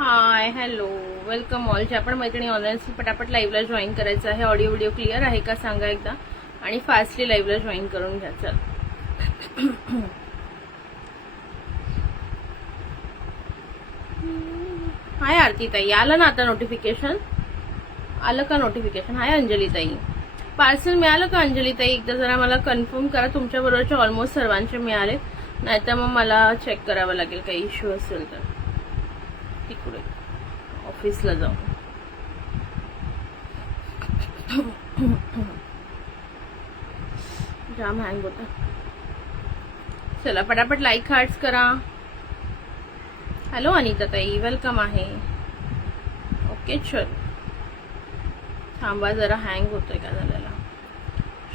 Hi hello welcome all. ज्या पण मैत्रिणी ऑनलाईन पटापट लाईव्हला जॉईन करायचं आहे. ऑडिओ व्हिडिओ क्लिअर आहे का सांगा एकदा, आणि फास्टली लाईव्हला जॉईन करून घ्या. चल हाय आरती ताई, आलं ना आता नोटिफिकेशन? आलं का नोटिफिकेशन? हाय अंजली ताई, पार्सल मिळालं का अंजली ताई? एकदा जरा मला कन्फर्म करा. तुमच्या बरोबरचे ऑलमोस्ट सर्वांचे मिळाले, नाहीतर मग मला चेक करावं लागेल काही इश्यू असेल तर. तिकडे ऑफिसला जाऊ. जाम हँग होता. चला पटापट लाईक हार्ट्स करा. हॅलो अनिता ताई, वेलकम आहे. ओके चल, थांबा जरा, हँग होतोय का झालेला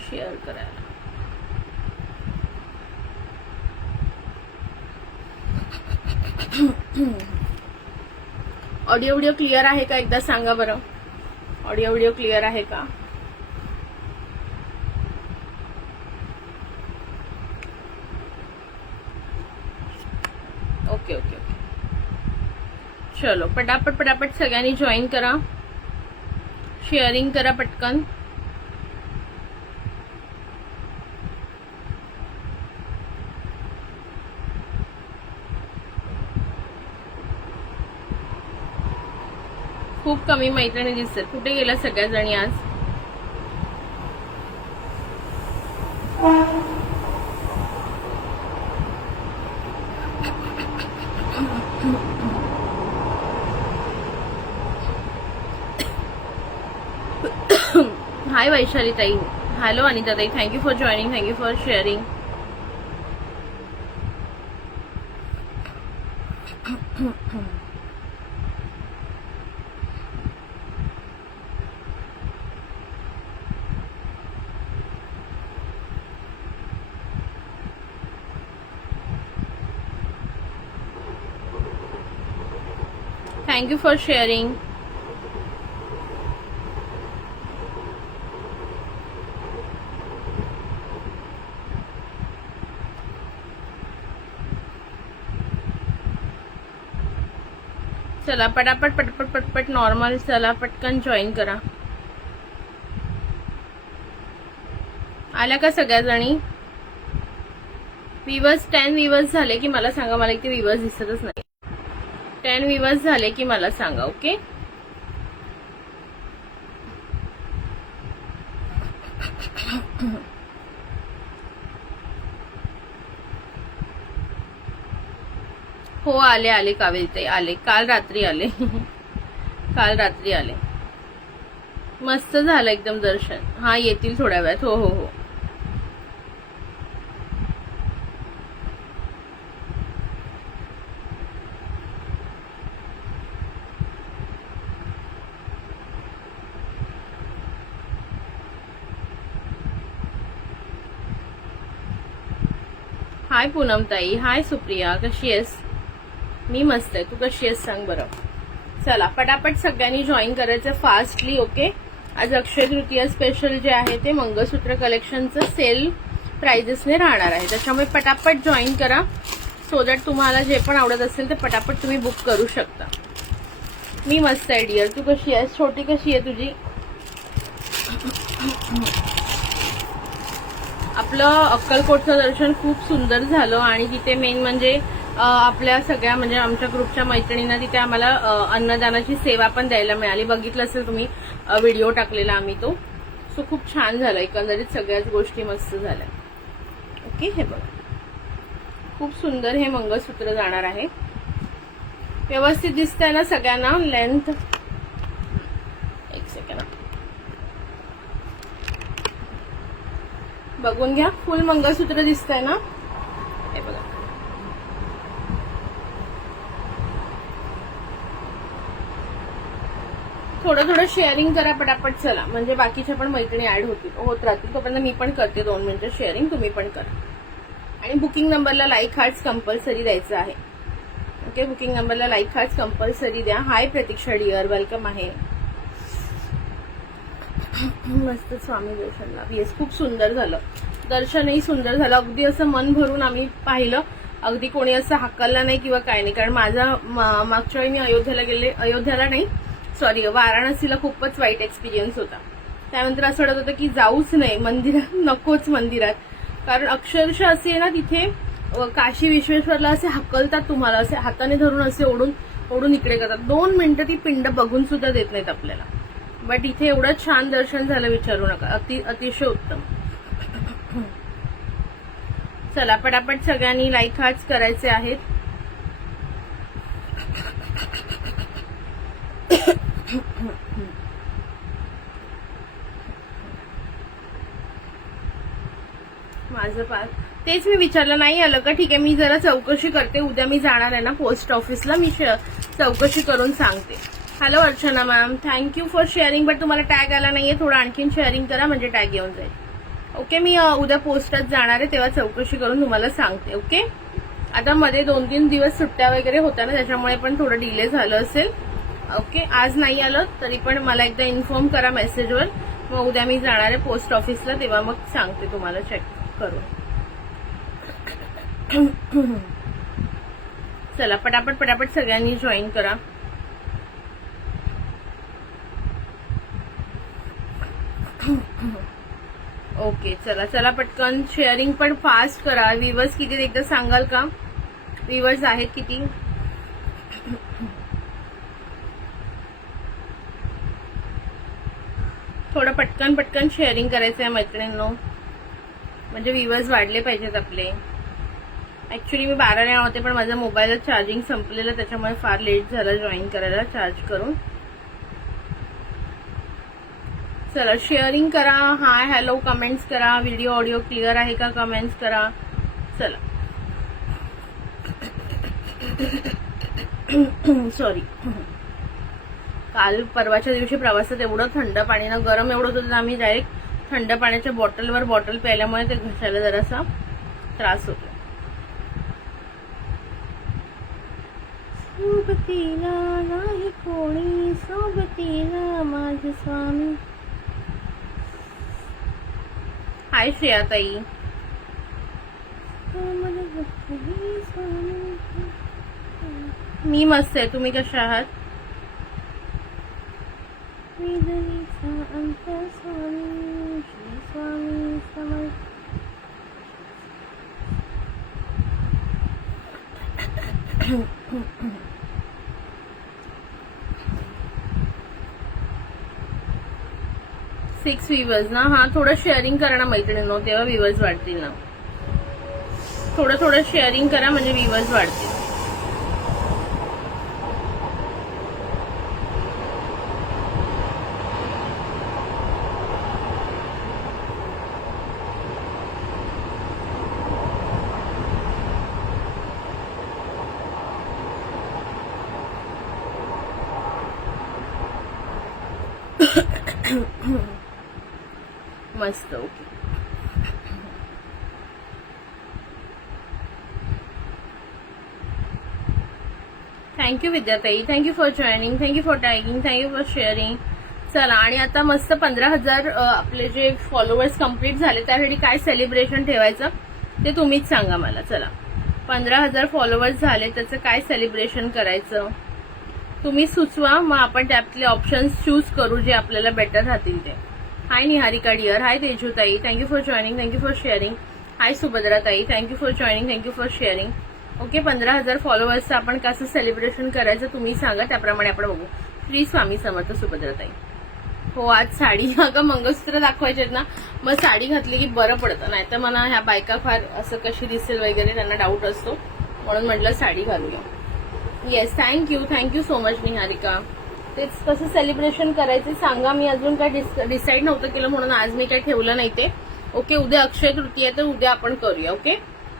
शेअर करायला. ऑडिओ व्हिडिओ क्लिअर आहे का एकदा सांगा बरं. ऑडिओ व्हिडिओ क्लिअर आहे का? Okay okay okay. चलो पटापट पटापट सगळ्यांनी जॉईन करा, शेअरिंग करा पटकन. खूप कमी मैत्रिणी दिसतात. कुठे गेल्या सगळ्या जणी आज? हाय वैशाली ताई, हॅलो अनिता ताई, thank you for joining, thank you for sharing. Thank you for sharing. चला पटापट पटपट पटपट नॉर्मल, चला पटकन जॉईन करा. आल्या का सगळ्या जणी? व्ह्यूअर्स 10 व्ह्यूअर्स झाले की मला सांगा. मला इथे व्ह्यूअर्स दिसतच नाही. 10 व्ह्यूअर्स झाले की मला सांगा. ओके हो, आले आले कावेरी ताई, आले. काल रात्री आले. काल रात्री आले. मस्त झालं एकदम दर्शन. हा येतील थोड्या वेळात. हो हो हो. हाय पूनम ताई, हाय सुप्रिया, कशी आहेस? मी मस्त आहे, तू कशी आहेस सांग बरं. चला पटापट सगळ्यांनी जॉईन करायचं फास्टली. ओके, आज अक्षय तृतीया स्पेशल जे आहे ते मंगळसूत्र कलेक्शनचं सेल प्राइजेसने राहणार आहे, त्याच्यामुळे पटापट जॉईन करा, सो दॅट तुम्हाला जे पण आवडत असेल ते पटापट तुम्ही बुक करू शकता. मी मस्त आहे डिअर, तू कशी आहेस? छोटी कशी आहे तुझी? आपलं अक्कलकोटचं दर्शन खूप सुंदर झालं, आणि तिथे मेन म्हणजे आपल्या सगळ्या म्हणजे आमच्या ग्रुपच्या मैत्रिणींना तिथे आम्हाला अन्नदानाची सेवा पण द्यायला मिळाली. बघितलं असेल तुम्ही व्हिडिओ टाकलेला आम्ही तो. सो खूप छान झालं, एकंदरीत सगळ्याच गोष्टी मस्त झाल्या. ओके, हे बघा खूप सुंदर हे मंगळसूत्र जाणार आहे. व्यवस्थित दिसतंय ना सगळ्यांना? लेंथ एक सेकंड बघून घ्या. फुल मंगळसूत्र दिसतंय ना? थोडं थोडं शेअरिंग करा पटापट, चला म्हणजे बाकीच्या पण मैत्रिणी ऍड होत राहतील. तोपर्यंत मी पण करते 2 मिनिटं शेअरिंग, तुम्ही पण करा. आणि बुकिंग नंबरला लाईक हार्ट्स कंपल्सरी द्यायचं आहे. ओके, बुकिंग नंबरला लाईक हार्ट्स कंपल्सरी द्या. हाय प्रतीक्षा डिअर, वेलकम आहे. मस्त स्वामी दर्शनला. येस, खूप सुंदर झालं दर्शनही, सुंदर झालं. अगदी असं मन भरून आम्ही पाहिलं, अगदी कोणी असं हाकलला नाही किंवा काय नाही. कारण माझा मागच्या वेळी मी अयोध्याला नाही सॉरी वाराणसीला खूपच वाईट एक्सपिरियन्स होता. त्यानंतर असं वाटत होतं की जाऊच नाही मंदिरात, नकोच मंदिरात. कारण अक्षरशः असे ना तिथे काशी विश्वेश्वरला असे हकलतात तुम्हाला, असे हाताने धरून असे ओढून इकडे करतात. 2 मिनिटं ती पिंड बघून सुद्धा देत नाहीत आपल्याला. बट इथे एवढं छान दर्शन झालं, विचारू नका. अतिशय उत्तम. चला पटापट सगळ्यांनी लाईक हार्ट्स करायचे आहेत. माझं पास तेच मी विचारलं, नाही आलं का? ठीक आहे, मी जरा चौकशी करते. उद्या मी जाणार आहे ना पोस्ट ऑफिसला, मी चौकशी करून सांगते. Hello Archana ma'am, thank you for sharing. But तुम्हाला टॅग आला नाहीये, थोडं आणखीन शेअरिंग करा म्हणजे टॅग येऊन जाईल. ओके, मी उद्या पोस्टात जाणार आहे, तेव्हा चौकशी करून तुम्हाला सांगते. ओके, आता मध्ये 2-3 दिवस सुट्ट्या वगैरे होत्या ना, त्याच्यामुळे पण थोडं डिले झालं असेल. ओके, आज नाही आलं तरी पण मला एकदा इन्फॉर्म करा मेसेजवर. मग उद्या मी जाणार आहे पोस्ट ऑफिसला, तेव्हा मग सांगते तुम्हाला चेक करून. चला पटापट सगळ्यांनी जॉईन करा. ओके, चला पटकन शेअरिंग पण फास्ट करा. व्ह्यूअर्स किती एकदा सांगाल का? व्ह्यूअर्स आहेत किती? थोडं पटकन शेअरिंग करायचं आहे मैत्रिणींनो, म्हणजे व्ह्यूअर्स वाढले पाहिजेत आपले. ऍक्च्युली मी 12 होते, पण माझ्या मोबाईलला चार्जिंग संपलेलं, त्याच्यामुळे फार लेट झालं जॉईन करायला चार्ज करून. चला शेअरिंग करा, हाय हॅलो कमेंट्स करा. व्हिडिओ ऑडिओ क्लिअर आहे का? कमेंट्स करा. चला सॉरी, काल परवाच्या दिवशी प्रवासात एवढं थंड पाणीनं गरम एवढं होतं, तर आम्ही डायरेक्ट थंड पाण्याच्या बॉटलवर बॉटल प्यायल्यामुळे ते घशाला जरासा त्रास होतो. सोबतीला नाही कोणी, सोबतीला माझे स्वामी. हाय श्रेयाताई, मी मस्त आहे. तुम्ही कशा आहात? अंत स्वामी श्री स्वामी समर्थ. सिक्स व्ह्यूअर्स ना? हा, थोडं शेअरिंग करा ना मैत्रिणींनो, तेव्हा व्ह्यूअर्स वाढतील ना. थोडं शेअरिंग करा म्हणजे व्ह्यूअर्स वाढतील. मस्त. ओके, थँक्यू विद्याताई, thank you for joining, thank you for tagging, thank you for sharing. चला, आणि आता मस्त 15,000 आपले जे फॉलोअर्स कंप्लीट झाले, त्यासाठी काय सेलिब्रेशन ठेवायचं ते तुम्हीच सांगा मला. चला, 15,000 फॉलोअर्स झाले, त्याचं काय सेलिब्रेशन करायचं तुम्ही सुचवा, मग आपण त्यातले ऑप्शन्स चूज करू जे आपल्याला बेटर राहतील ते. हाय निहारिका डिअर, हाय तेजूताई, thank you for joining, thank you for sharing. Hi सुभद्राताई, thank you for joining, thank you for sharing. Okay, 15,000 फॉलोअर्सचं आपण कसं सेलिब्रेशन करायचं तुम्ही सांगा, त्याप्रमाणे आपण बघू. श्री स्वामी समर्थ सुभद्राताई. हो, आज साडी, अगं मंगळसूत्र दाखवायचे आहेत ना, मग साडी घातली की बरं पडतं. नाही तर मला ह्या बायका फार असं कशी दिसेल वगैरे त्यांना डाऊट असतो, म्हणून म्हटलं साडी घालूया. Yes, thank you so much Niharika. तेच कसं सेलिब्रेशन करायचं सांगा. मी अजून काय डिसाईड नव्हतं केलं, म्हणून आज मी काय ठेवलं नाही ते. ओके, उद्या अक्षय तृतीया, तर उद्या आपण करूया. ओके,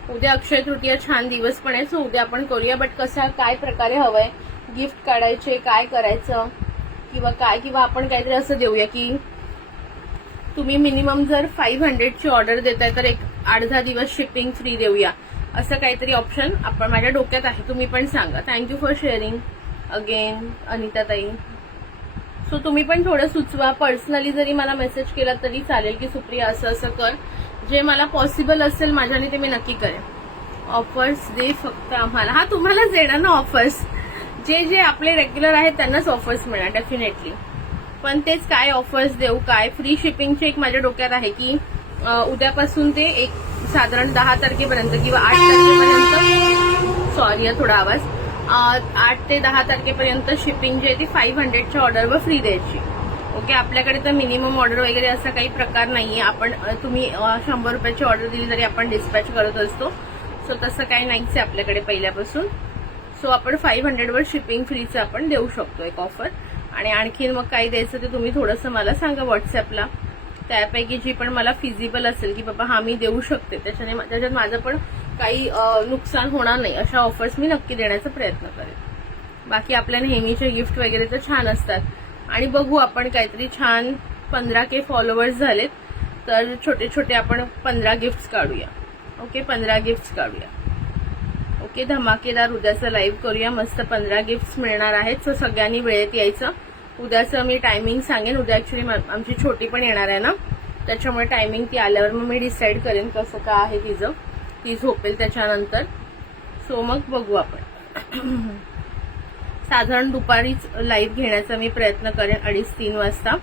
उद्या अक्षय तृतीया छान दिवस पण आहे, सो उद्या आपण करूया. बट कशा काय प्रकारे हवंय, गिफ्ट काढायचे, काय करायचं किंवा काय, किंवा आपण काहीतरी असं देऊया की तुम्ही मिनिमम जर 500ची ऑर्डर देताय तर एक 8-10 दिवस शिपिंग फ्री देऊया, असं काहीतरी ऑप्शन आपण माझ्या डोक्यात आहे, तुम्ही पण सांगा. Thank you for sharing again Anita ताई. सो तुम्ही पण थोडं सुचवा, पर्सनली जरी मला मेसेज केला तरी चालेल की सुप्रिया असं असं कर, जे मला पॉसिबल असेल माझ्याने ते मी नक्की करेन. ऑफर्स दे फक्त आम्हाला. हा तुम्हालाच देणार ना ऑफर्स, जे जे आपले रेग्युलर आहेत त्यांनाच ऑफर्स मिळणार डेफिनेटली. पण तेच काय ऑफर्स देऊ, काय फ्री शिपिंगचे एक माझ्या डोक्यात आहे की उद्यापासून ते एक साधारण 10 तारखेपर्यंत किंवा 8 तारखेपर्यंत, सॉरी थोडा आवाज, 8 ते 10 तारखेपर्यंत शिपिंग जे आहे ती 500च्या ऑर्डरवर फ्री द्यायची. ओके, आपल्याकडे तर मिनिमम ऑर्डर वगैरे असा काही प्रकार नाहीये. आपण तुम्ही 100 रुपयाची ऑर्डर दिली तरी आपण डिस्पॅच करत असतो. सो तसं काही नाहीच आहे आपल्याकडे पहिल्यापासून. सो आपण 500वर शिपिंग फ्रीचं आपण देऊ शकतो एक ऑफर. आणि आणखीन मग काय द्यायचं ते तुम्ही थोडंसं मला सांगा व्हॉट्सअपला. त्यापैकी जी पण मला फिजिबल असेल की बाबा हा मी देऊ शकते, त्याच्यात माझं पण काही नुकसान होणार नाही, अशा ऑफर्स मी नक्की देण्याचा प्रयत्न करेन. बाकी आपल्या नेहमीचे गिफ्ट वगैरे तर छान असतात. आणि बघू आपण काहीतरी छान 15K फॉलोअर्स झालेत तर छोटे छोटे आपण 15 गिफ्ट्स काढूया. ओके, 15 गिफ्ट्स काढूया. ओके, धमाकेदार उद्याचं लाईव्ह करूया. मस्त 15 गिफ्ट्स मिळणार आहेत. सो सगळ्यांनी वेळेत यायचं. उद्याचं मी टायमिंग सांगेन. उद्या ऍक्च्युली आमची छोटी पण येणार आहे ना, त्याच्यामुळे टायमिंग ती आल्यावर मग मी डिसाईड करेन कसं काय आहे तिचं. ती झोपेल त्याच्यानंतर. सो मग बघू आपण. साधारण दुपारीच लाईव्ह घेण्याचा मी प्रयत्न करेन 2:30-3 वाजता.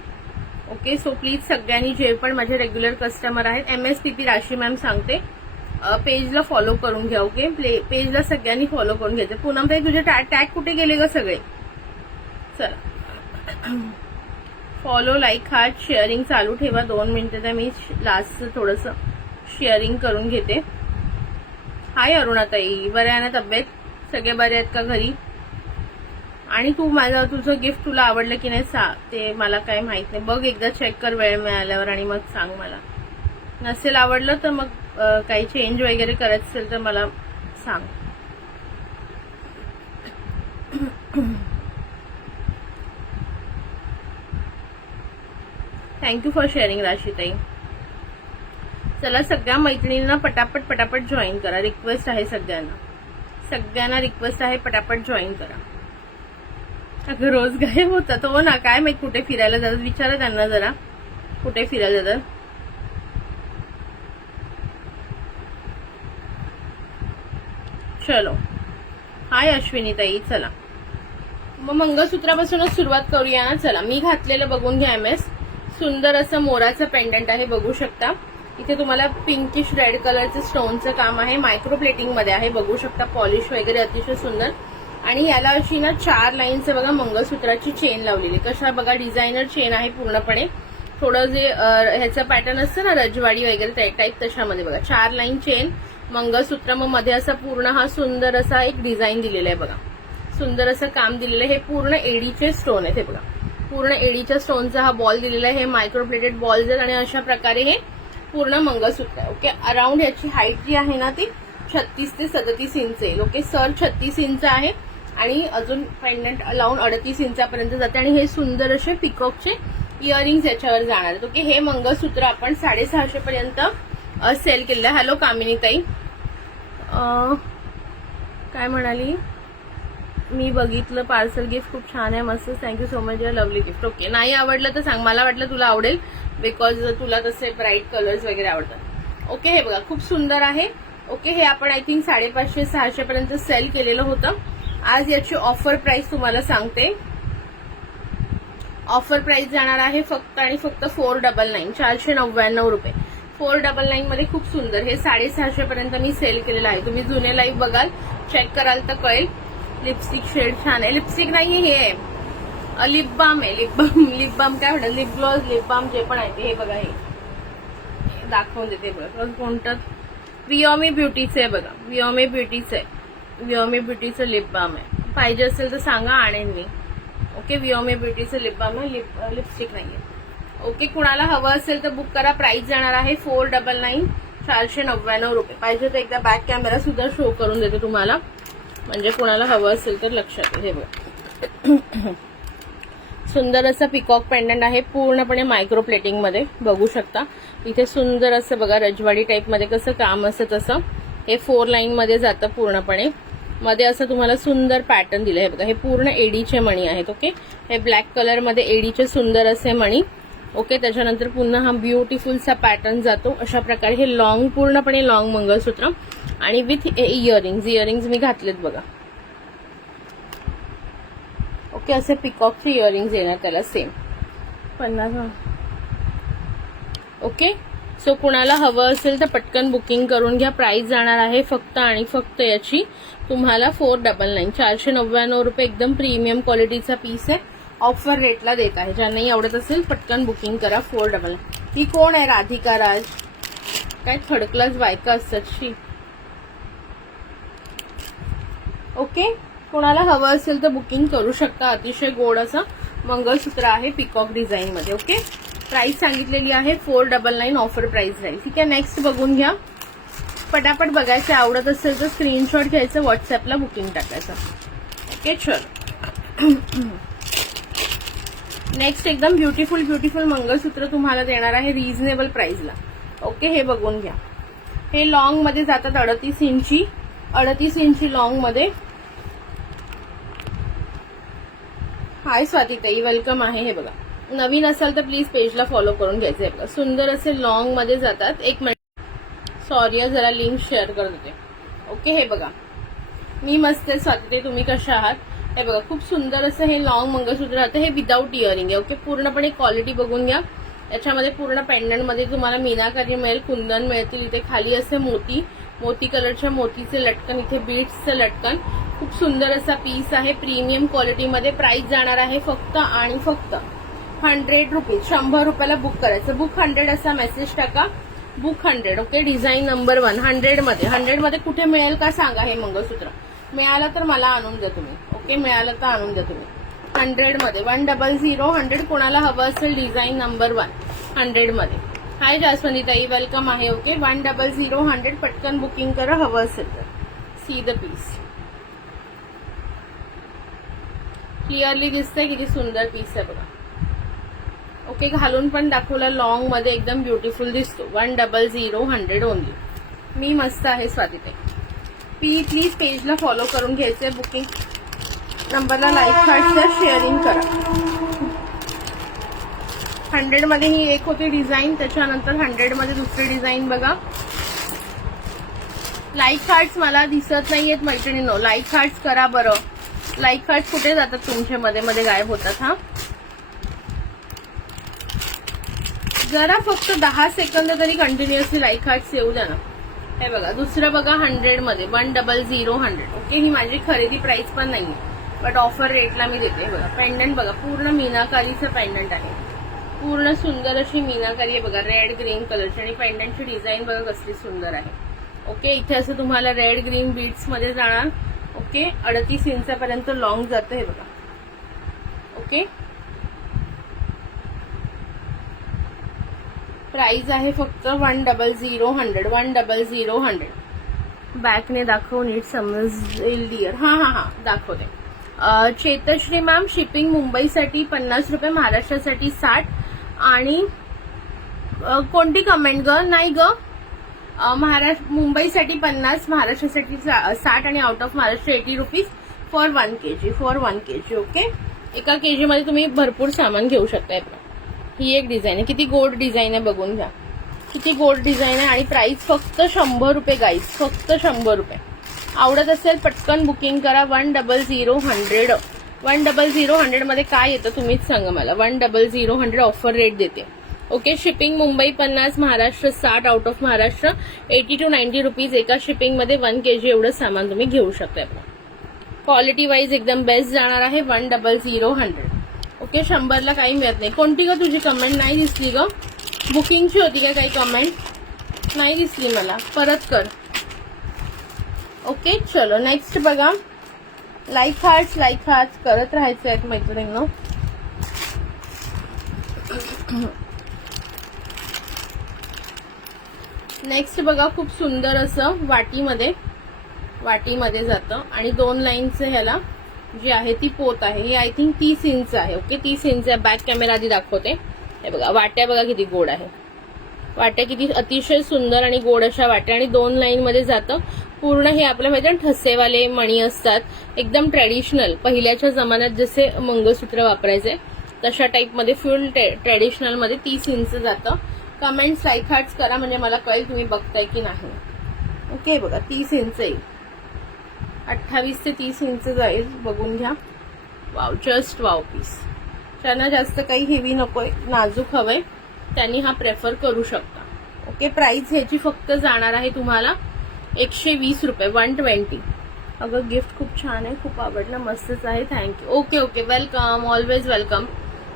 ओके, सो प्लीज सगळ्यांनी जे पण माझे रेग्युलर कस्टमर आहेत, MSPP राशी मॅम सांगते, पेजला फॉलो करून घ्या. ओके, पेजला सगळ्यांनी फॉलो करून घ्यायचं. पूनम ताई तुझे टॅग कुठे गेले ग सगळे? चला, फॉलो, लाईक, हार्ट, शेअरिंग चालू ठेवा. 2 मिनिटं तर मी लास्टचं थोडंसं शेअरिंग करून घेते. हाय अरुणाताई, बरे आहे ना तब्येत? सगळे बरे आहेत का घरी? आणि तुझं गिफ्ट तुला आवडलं की नाही ते मला काही माहित नाही. बघ एकदा चेक कर वेळ मिळाल्यावर आणि मग सांग मला. नसेल आवडलं तर मग काही चेंज वगैरे करायचं असेल तर मला सांग. थँक्यू फॉर शेअरिंग राशीताई. चला, सगळ्या मैत्रिणींना पटापट जॉईन करा. रिक्वेस्ट आहे सगळ्यांना रिक्वेस्ट आहे, पटापट जॉईन करा. अगं रोज गायब होतात. हो ना, काय माहित कुठे फिरायला जातात, विचारा त्यांना जरा कुठे फिरायला जातात. चलो, हाय अश्विनी ताई. चला मग मंगळसूत्रापासूनच सुरुवात करूया ना. चला, मी घातलेलं बघून घ्या. MS सुंदर असं मोराचं पेंडंट आहे, बघू शकता. इथे तुम्हाला पिंकिश रेड कलरचं स्टोनचं काम आहे, मायक्रो प्लेटिंग मध्ये आहे, बघू शकता. पॉलिश वगैरे अतिशय सुंदर. आणि याला अशी ना 4 लाईनचं बघा मंगळसूत्राची चेन लावलेली. कशा बघा, डिझायनर चेन आहे पूर्णपणे. थोडं जे ह्याचं पॅटर्न असतं ना रजवाडी वगैरे त्या टाईप, तशामध्ये बघा 4 लाईन चेन मंगळसूत्र. मग मध्ये असा पूर्ण हा सुंदर असा एक डिझाईन दिलेला आहे बघा, सुंदर असं काम दिलेलं आहे. हे पूर्ण एडीचे स्टोन आहेत. हे बघा, पूर्ण एडीच्या स्टोनचा हा बॉल दिलेला आहे. हे मायक्रोप्लेटेड बॉल्स आहेत आणि अशा प्रकारे हे पूर्ण मंगळसूत्र आहे. ओके, अराउंड याची हाईट जी आहे ना ती 36 ते 37 इंच आहे. ओके, सर 36 इंच आहे आणि अजून पेंडंट लावून 38 इंचापर्यंत जाते. आणि हे सुंदर असे पिकॉकचे इयरिंग्स याच्यावर जाणार आहेत. ओके, हे मंगळसूत्र आपण 650 पर्यंत सेल केलेलं. हॅलो कामिनी ताई, काय म्हणाली? मी बघितलं पार्सल गिफ्ट खूप छान आहे, मस्त. Thank you so much your lovely gift. Okay, नाही आवडलं तर सांग, मला वाटलं तुला आवडेल बिकॉज तुला तसे ब्राईट कलर्स वगैरे आवडतात. ओके, हे बघा खूप सुंदर आहे. ओके, हे आपण आय थिंक 550-600 पर्यंत सेल केलेलं होतं. आज याची ऑफर प्राइस तुम्हाला सांगते. ऑफर प्राइस जाणार आहे फक्त आणि फक्त 499, 499 रुपये. 499 मध्ये खूप सुंदर हे 650 पर्यंत मी सेल केलेलं आहे. तुम्ही जुने लाईव्ह बघाल, चेक कराल तर कळेल. लिपस्टिक शेड छान आहे. लिपस्टिक नाहीये, हे आहे लिप बाम आहे. लिप बाम काय म्हणतात, लिप ग्लॉस, लिप बाम जे पण आहे ते. हे बघा, हे दाखवून देते बघा. कोणतं? विओमी ब्युटीचं आहे बघा, विओमी ब्युटीचं आहे. विओमी ब्युटीचं लिप बाम आहे. पाहिजे असेल तर सांगा, आणेन मी. ओके, विओमी ब्युटीचं लिप बाम आहे, लिपस्टिक नाहीये. ओके, कुणाला हवं असेल तर बुक करा. प्राइस जाणार आहे 499, 499 रुपये. पाहिजे तर एकदा बॅक कॅमेरा सुद्धा शो करून देते तुम्हाला, म्हणजे कुणाला हवं असेल तर लक्षात येईल. हे बघा, सुंदर असं पिकॉक पेंडंट आहे, पूर्णपणे मायक्रो प्लेटिंग मध्ये बघू शकता. इथे सुंदर असं बघा रजवाडी टाईप मध्ये कसं काम असं तसं हे 4 लाईन मध्ये जातं पूर्णपणे. मध्ये असं तुम्हाला सुंदर पॅटर्न दिलं आहे बघा. हे पूर्ण एडीचे मणी आहेत. ओके, हे ब्लॅक कलर मध्ये एडीचे सुंदर असे मणी. ओके, त्याच्यानंतर पुन्हा हा ब्युटिफुलचा पॅटर्न जातो अशा प्रकारे. हे लॉंग पूर्णपणे लॉंग मंगळसूत्र आणि विथ इयरिंग्स मी घातलेत बघा. ओके, असे पिकॉकचे इयरिंग्स येणार त्याला सेम 50. ओके, सो कुणाला हवं असेल तर पटकन बुकिंग करून घ्या. प्राइस जाणार आहे फक्त आणि फक्त याची तुम्हाला 499 499 रुपये. एकदम प्रीमियम क्वालिटीचा पीस आहे, ऑफर रेटला देत आहे. ज्यांनाही आवडत असेल पटकन बुकिंग करा. 499. ही कोण आहे? राधिका राज. काय थर्ड क्लास बायका असतात शी. ओके, कोणाला हवं असेल तर बुकिंग करू शकता. अतिशय गोड असं मंगळसूत्र आहे पिकॉक डिझाईन मध्ये. ओके, प्राइस सांगितलेली आहे 499 ऑफर प्राइस राहील. ठीक आहे, नेक्स्ट बघून घ्या. पटापट बघायचे, आवडत असेल तर स्क्रीनशॉट घ्यायचं, व्हॉट्सअपला बुकिंग टाकायचं. ओके, चल नेक्स्ट एकदम ब्युटिफुल मंगळसूत्र तुम्हाला देणार आहे रिझनेबल प्राइसला. ओके, हे बघून घ्या. हे लॉंग मध्ये जातात 38 इंची लॉंग मध्ये. हाय स्वातीताई, वेलकम आहे. हे बघा, नवीन असाल तर प्लीज पेजला फॉलो करून घ्यायचं आहे बघा. सुंदर असे लॉंग मध्ये जातात. एक मिनिट, सॉरी जरा लिंक शेअर करत होते. ओके, हे बघा, मी मस्त आहे स्वातीताई, तुम्ही कशा आहात? हे बघा, खूप सुंदर असं हे लॉंग मंगळसूत्र राहतं. हे विदाऊट इयरिंग आहे. ओके, पूर्णपणे क्वालिटी बघून घ्या. याच्यामध्ये पूर्ण पेंडंट मध्ये तुम्हाला मीनाकारी मिळेल, कुंदन मिळतील. इथे खाली असे मोती कलरच्या मोतीचे लटकन, इथे बीड्सचं लटकन. खूप सुंदर असा पीस आहे, प्रीमियम क्वालिटीमध्ये. प्राइस जाणार आहे फक्त आणि फक्त 100 रुपीज. 100 रुपयाला बुक करायचं. बुक 100 असा मेसेज टाका, बुक 100. ओके, डिझाईन नंबर 1 100 मध्ये कुठे मिळेल का सांगा. हे मंगळसूत्र मिळालं तर मला आणून द्या तुम्ही. ओके, मिळालं तर आणून द्या तुम्ही. 100 मध्ये 100 कोणाला हवं असेल डिझाईन नंबर 1 100 मध्ये. हाय जास्वंदीताई, वेलकम आहे. ओके, 100 पटकन बुकिंग करा हवं असेल तर. सी द पीस, क्लिअरली दिसतंय किती सुंदर पीस आहे बघा. ओके, घालून पण दाखवला लॉंग मध्ये, एकदम ब्युटिफुल दिसतो. 100 ओनली. मी मस्त आहे स्वातीताई. प्लीज पेजला फॉलो करून घ्यायचंय. बुकिंग नंबरला लाईक हार्टच्या शेअरिंग करा. 100 मध्ये ही एक होती डिझाईन, त्याच्यानंतर 100 मध्ये दुसरी डिझाईन बघा. लाईक हार्ट्स मला दिसत नाहीयेत मैत्रिणींनो, लाईक हार्ट्स करा बरं. लाईक हार्ट्स कुठे जातात तुमच्या मध्ये गायब होतात. हा, जरा फक्त 10 सेकंद तरी कंटिन्युअसली लाईक हार्ट्स येऊ द्या ना. हे बघा, दुसरं बघा 100 मध्ये 100. ओके, ही माझी खरेदी प्राइस पण नाहीये, बट ऑफर रेटला मी देते. बघा, पेंडंट बघा, पूर्ण मीनाकारीचं पेंडंट आहे. पूर्ण सुंदर अशी मीनाकारी आहे बघा, रेड ग्रीन कलरची. आणि पेंडंटची डिझाईन बघा कसली सुंदर आहे. ओके, इथे असं तुम्हाला रेड ग्रीन बीड्स मध्ये जाणार. ओके, 38 इंचापर्यंत लॉंग जातं हे बघा. ओके, प्राइस आहे फक्त 100. बॅकने दाखव, नीट समजेल डिअर. हा दाखवते. चेतश्री मॅम, शिपिंग मुंबईसाठी 50 रुपये, महाराष्ट्रासाठी 60. आणि कोणती कमेंट ग? नाही ग, मुंबईसाठी 50, महाराष्ट्रासाठी 60 आणि out of Maharashtra 80 rupees for 1 kg. Okay, एका केजी मध्ये तुम्ही भरपूर सामान घेऊ शकताय. ही एक डिझाईन आहे, किती गोल्ड डिझाईन आहे बघून घ्या. किती गोल्ड डिझाईन आहे. आणि प्राइस फक्त 100 रुपये गाईज, फक्त 100 रुपये. आवडत असेल पटकन बुकिंग करा. 100 मध्ये काय येतं तुम्हीच सांगा मला. 100 ऑफर रेट देते. Okay, shipping Mumbai 50, Maharashtra 60, out of Maharashtra 80 to 90 rupees. एका शिपिंग मध्ये 1 kg एवढं सामान तुम्ही घेऊ शकता. क्वालिटी वाईज एकदम बेस्ट जाणार आहे. 100. ओके, 100ला काही मिळत नाही. कोणती ग तुझी कमेंट? नाही दिसली ग, बुकिंगची होती का काही कमेंट? नाही दिसली मला, परत कर. ओके, चलो नेक्स्ट बघा. लाईक हार्ट्स करत राहायचं आहेत मैत्रिणींनो. नेक्स्ट बघा, खूप सुंदर असं वाटीमध्ये जातं आणि 2 लाईनचं ह्याला जी आहे ती पोत आहे. ही आय थिंक 30 इंच आहे. ओके 30 इंच आहे. बॅक कॅमेरा आधी दाखवते. हे बघा वाट्या बघा किती गोड आहे. वाट्या किती अतिशय सुंदर आणि गोड अशा वाट्या आणि 2 लाईन मध्ये जातं. पूर्ण हे आपल्या माहिती ठसेवाले मणी असतात, एकदम ट्रेडिशनल पहिल्याच्या जमान्यात जसे मंगळसूत्र वापरायचे तशा टाईप मध्ये फुल ट्रेडिशनल मध्ये 30 इंच जातं. कमेंट्स लाईक हार्ट्स करा म्हणजे मला कळेल तुम्ही बघताय की नाही. ओके बघा 30 इंच येईल, 28 ते 30 इंच जाईल. बघून घ्या. Wow just wow piece. त्यांना जास्त काही हेवी नकोय, नाजूक हवंय त्यांनी हा प्रेफर करू शकता. ओके प्राइस ह्याची फक्त जाणार आहे तुम्हाला 120 रुपये 120. अगं गिफ्ट खूप छान आहे, खूप आवडलं, मस्तच आहे. Thank you. Okay okay welcome, always welcome.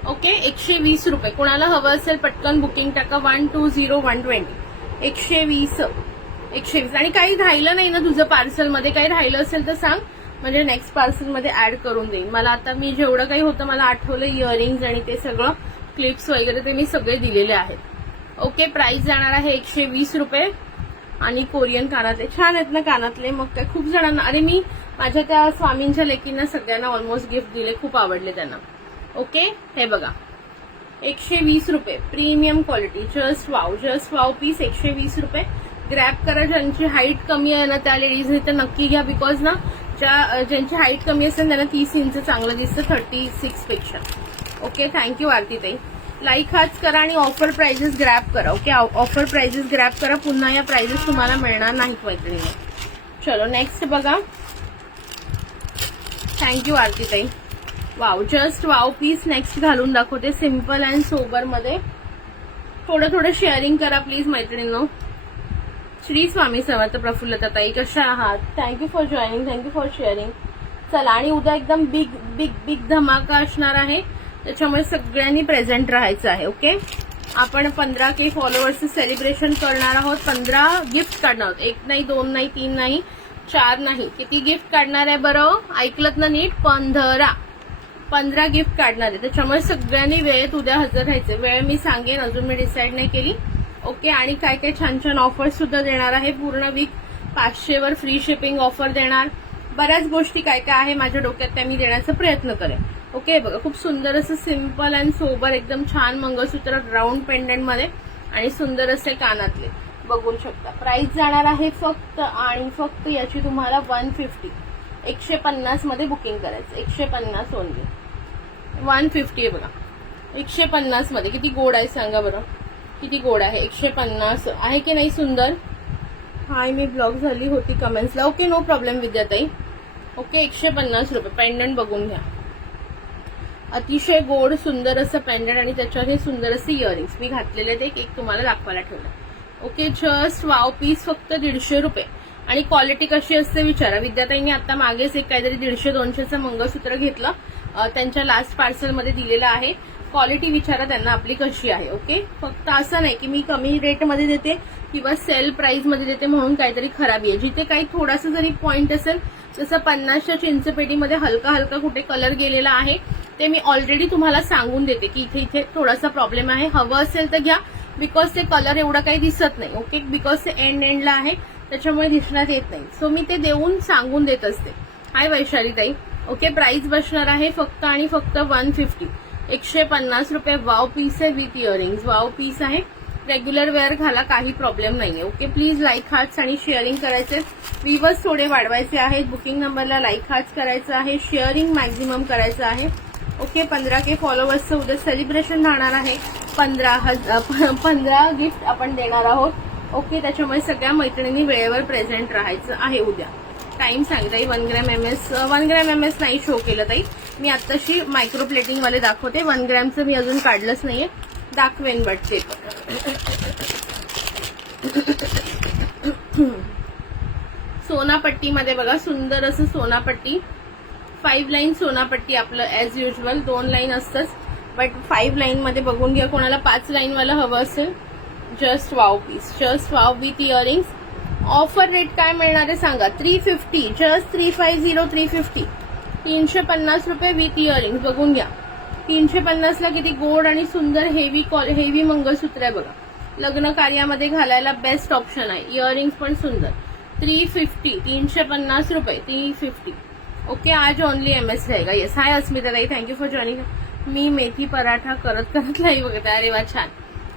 Okay 120 रुपये. कोणाला हवं असेल पटकन बुकिंग टाका 120 120. आणि काही राहिलं नाही ना तुझं पार्सल मध्ये, काही राहिलं असेल तर सांग म्हणजे नेक्स्ट पार्सल मध्ये ऍड करून देईन. मला आता मी जेवढं काही होतं मला आठवलं, इयरिंग्स आणि ते सगळं क्लिप्स वगैरे ते मी सगळे दिलेले आहेत. ओके प्राइस जाणार आहे 120 रुपये. आणि कोरियन कानातले छान आहेत ना कानातले, मग काय खूप जणांना, अरे मी माझ्या त्या स्वामींच्या लेकींना सगळ्यांना ऑलमोस्ट गिफ्ट दिले, खूप आवडले त्यांना. ओके हे बघा 120 रुपये premium quality. Just wow piece 120 रुपये. ग्रॅब करा. ज्यांची हाईट कमी आहे ना त्या लेडीजने तर नक्की घ्या, बिकॉज ना ज्यांची हाईट कमी असेल त्यांना 30 इंच चांगलं दिसतं 36 पेक्षा. ओके थँक्यू आरती ताई. लाईक हाच करा आणि ऑफर प्राइजेस ग्रॅब करा. ओके ऑफर प्राइजेस ग्रॅब करा, पुन्हा या प्राइजेस तुम्हाला मिळणार नाहीत मैत्रिणी. चलो नेक्स्ट बघा. थँक्यू आरती ताई. Wow just wow piece. Next घालून दाखवते सिम्पल अँड सोबर मध्ये. थोडं शेअरिंग करा प्लीज मैत्रिणींनो. श्री स्वामी समर्थ. प्रफुल्लता ताई कशा आहात? Thank you for joining, thank you for sharing. चला आणि उद्या एकदम बिग बिग बिग धमाका असणार आहे, त्याच्यामुळे सगळ्यांनी प्रेझेंट राहायचं आहे. ओके आपण 15K फॉलोअर्सचं सेलिब्रेशन करणार आहोत. 15 गिफ्ट काढणार आहोत. 1 नाही 2 नाही 3 नाही 4 नाही. किती गिफ्ट काढणार आहे बरं? ऐकलत ना नीट? 15 गिफ्ट काढणार आहे. त्याच्यामुळे सगळ्यांनी वेळेत उद्या हजर राहायचं. वेळ मी सांगेन, अजून मी डिसाईड नाही केली. ओके आणि काय काय छान छान ऑफर्स सुद्धा देणार आहे. पूर्ण weak 500 were free shipping offer देणार. बऱ्याच गोष्टी काय काय आहे माझ्या डोक्यात त्या मी देण्याचा प्रयत्न करेन. ओके बघा खूप सुंदर असं सिम्पल अँड सोबर एकदम छान मंगळसूत्र राऊंड पेंडंट मध्ये आणि सुंदर असे कानातले बघू शकता. प्राइस जाणार आहे फक्त आणि फक्त याची तुम्हाला 150 150 मध्ये बुकिंग करायचं. 150 ओनली 150 बघा 150 मध्ये. किती गोड आहे सांगा बरं, किती गोड आहे. 150 आहे की नाही सुंदर? हाय मी ब्लॉक झाली होती कमेंट्सला. ओके नो प्रॉब्लेम विद्याताई. ओके 150 रुपये. पेंडंट बघून घ्या. अतिशय गोड सुंदर असं पेंडंट आणि त्याच्यावर हे सुंदर असे इयरिंग्स मी घातलेले आहेत. एक तुम्हाला दाखवायला ठेवलं. ओके जस्ट वाव पीस फक्त 150 रुपये. आणि क्वालिटी कशी असते विचारा. विद्याताईंनी आता मागेच एक काहीतरी 150-200चं मंगळसूत्र घेतलं, त्यांच्या लास्ट पार्सल मध्ये दिलेलं आहे. क्वालिटी विचारा त्यांना आपली कशी आहे. ओके फक्त असं नाही की मी कमी रेटमध्ये देते किंवा सेल प्राइस मध्ये देते म्हणून काहीतरी खराबी आहे. जिथे काही थोडासा जरी पॉइंट असेल, जसं 50च्या चिंचपेटीमध्ये हलका हलका कुठे कलर गेलेला आहे ते मी ऑलरेडी तुम्हाला सांगून देते की इथे इथे थोडासा प्रॉब्लेम आहे. हवं असेल तर घ्या, बिकॉज ते कलर एवढा काही दिसत नाही. ओके बिकॉज ते एंडला आहे त्याच्यामुळे दिसण्यात येत नाही. सो मी ते देऊन सांगून देत असते. हाय वैशाली ताई. ओके प्राइस बसणार आहे फक्त आणि फक्त 150 150 रुपये. वाव पीस आहे विथ इयरिंग्स. वाव पीस आहे. रेग्युलर वेअर घाला, काही प्रॉब्लेम नाहीये. ओके प्लीज लाईक हार्ट्स आणि शेअरिंग करायचे. व्ह्यूअर्स थोडे वाढवायचे आहेत. बुकिंग नंबरला लाईक हार्ट्स करायचं आहे, शेअरिंग मॅक्झिमम करायचं आहे. ओके 15K फॉलोअर्सचं उद्या सेलिब्रेशन राहणार आहे. 15 गिफ्ट आपण देणार आहोत. ओके त्याच्यामुळे सगळ्या मैत्रिणींनी वेळेवर प्रेझेंट राहायचं आहे उद्या. टाइम सांगताई 1 ग्रॅम MS नाही शो केलं ताई. मी आत्ताशी मायक्रो प्लेटिंग वाले दाखवते. 1 ग्रॅमचं मी अजून काढलंच नाहीये, दाखवेन बट ते सोनापट्टीमध्ये बघा सुंदर असं सोनापट्टी. 5 लाईन सोनापट्टी आपलं ऍज युजल. 2 लाईन असतंच बट 5 लाईन मध्ये बघून घ्या. कोणाला 5 लाईन वाला हवं असेल just wow piece. Just wow with earrings. Offer rate काय मिळणार आहे सांगा? 350 जस्ट 350 350 350 रुपये विथ इयरिंग्स. बघून घ्या 350 ला किती गोड आणि सुंदर हेवी मंगळसूत्र आहे बघा. लग्न कार्यामध्ये घालायला बेस्ट ऑप्शन आहे. इयरिंग्स पण सुंदर. 350 350 रुपये 350. ओके, आज ओनली MS रहेगा. येस, हाय अस्मिता ताई, थँक्यू फॉर जॉईनिंग. मी मेथी पराठा करत करत लाईव्ह बघत आहे. अरे वा, छान.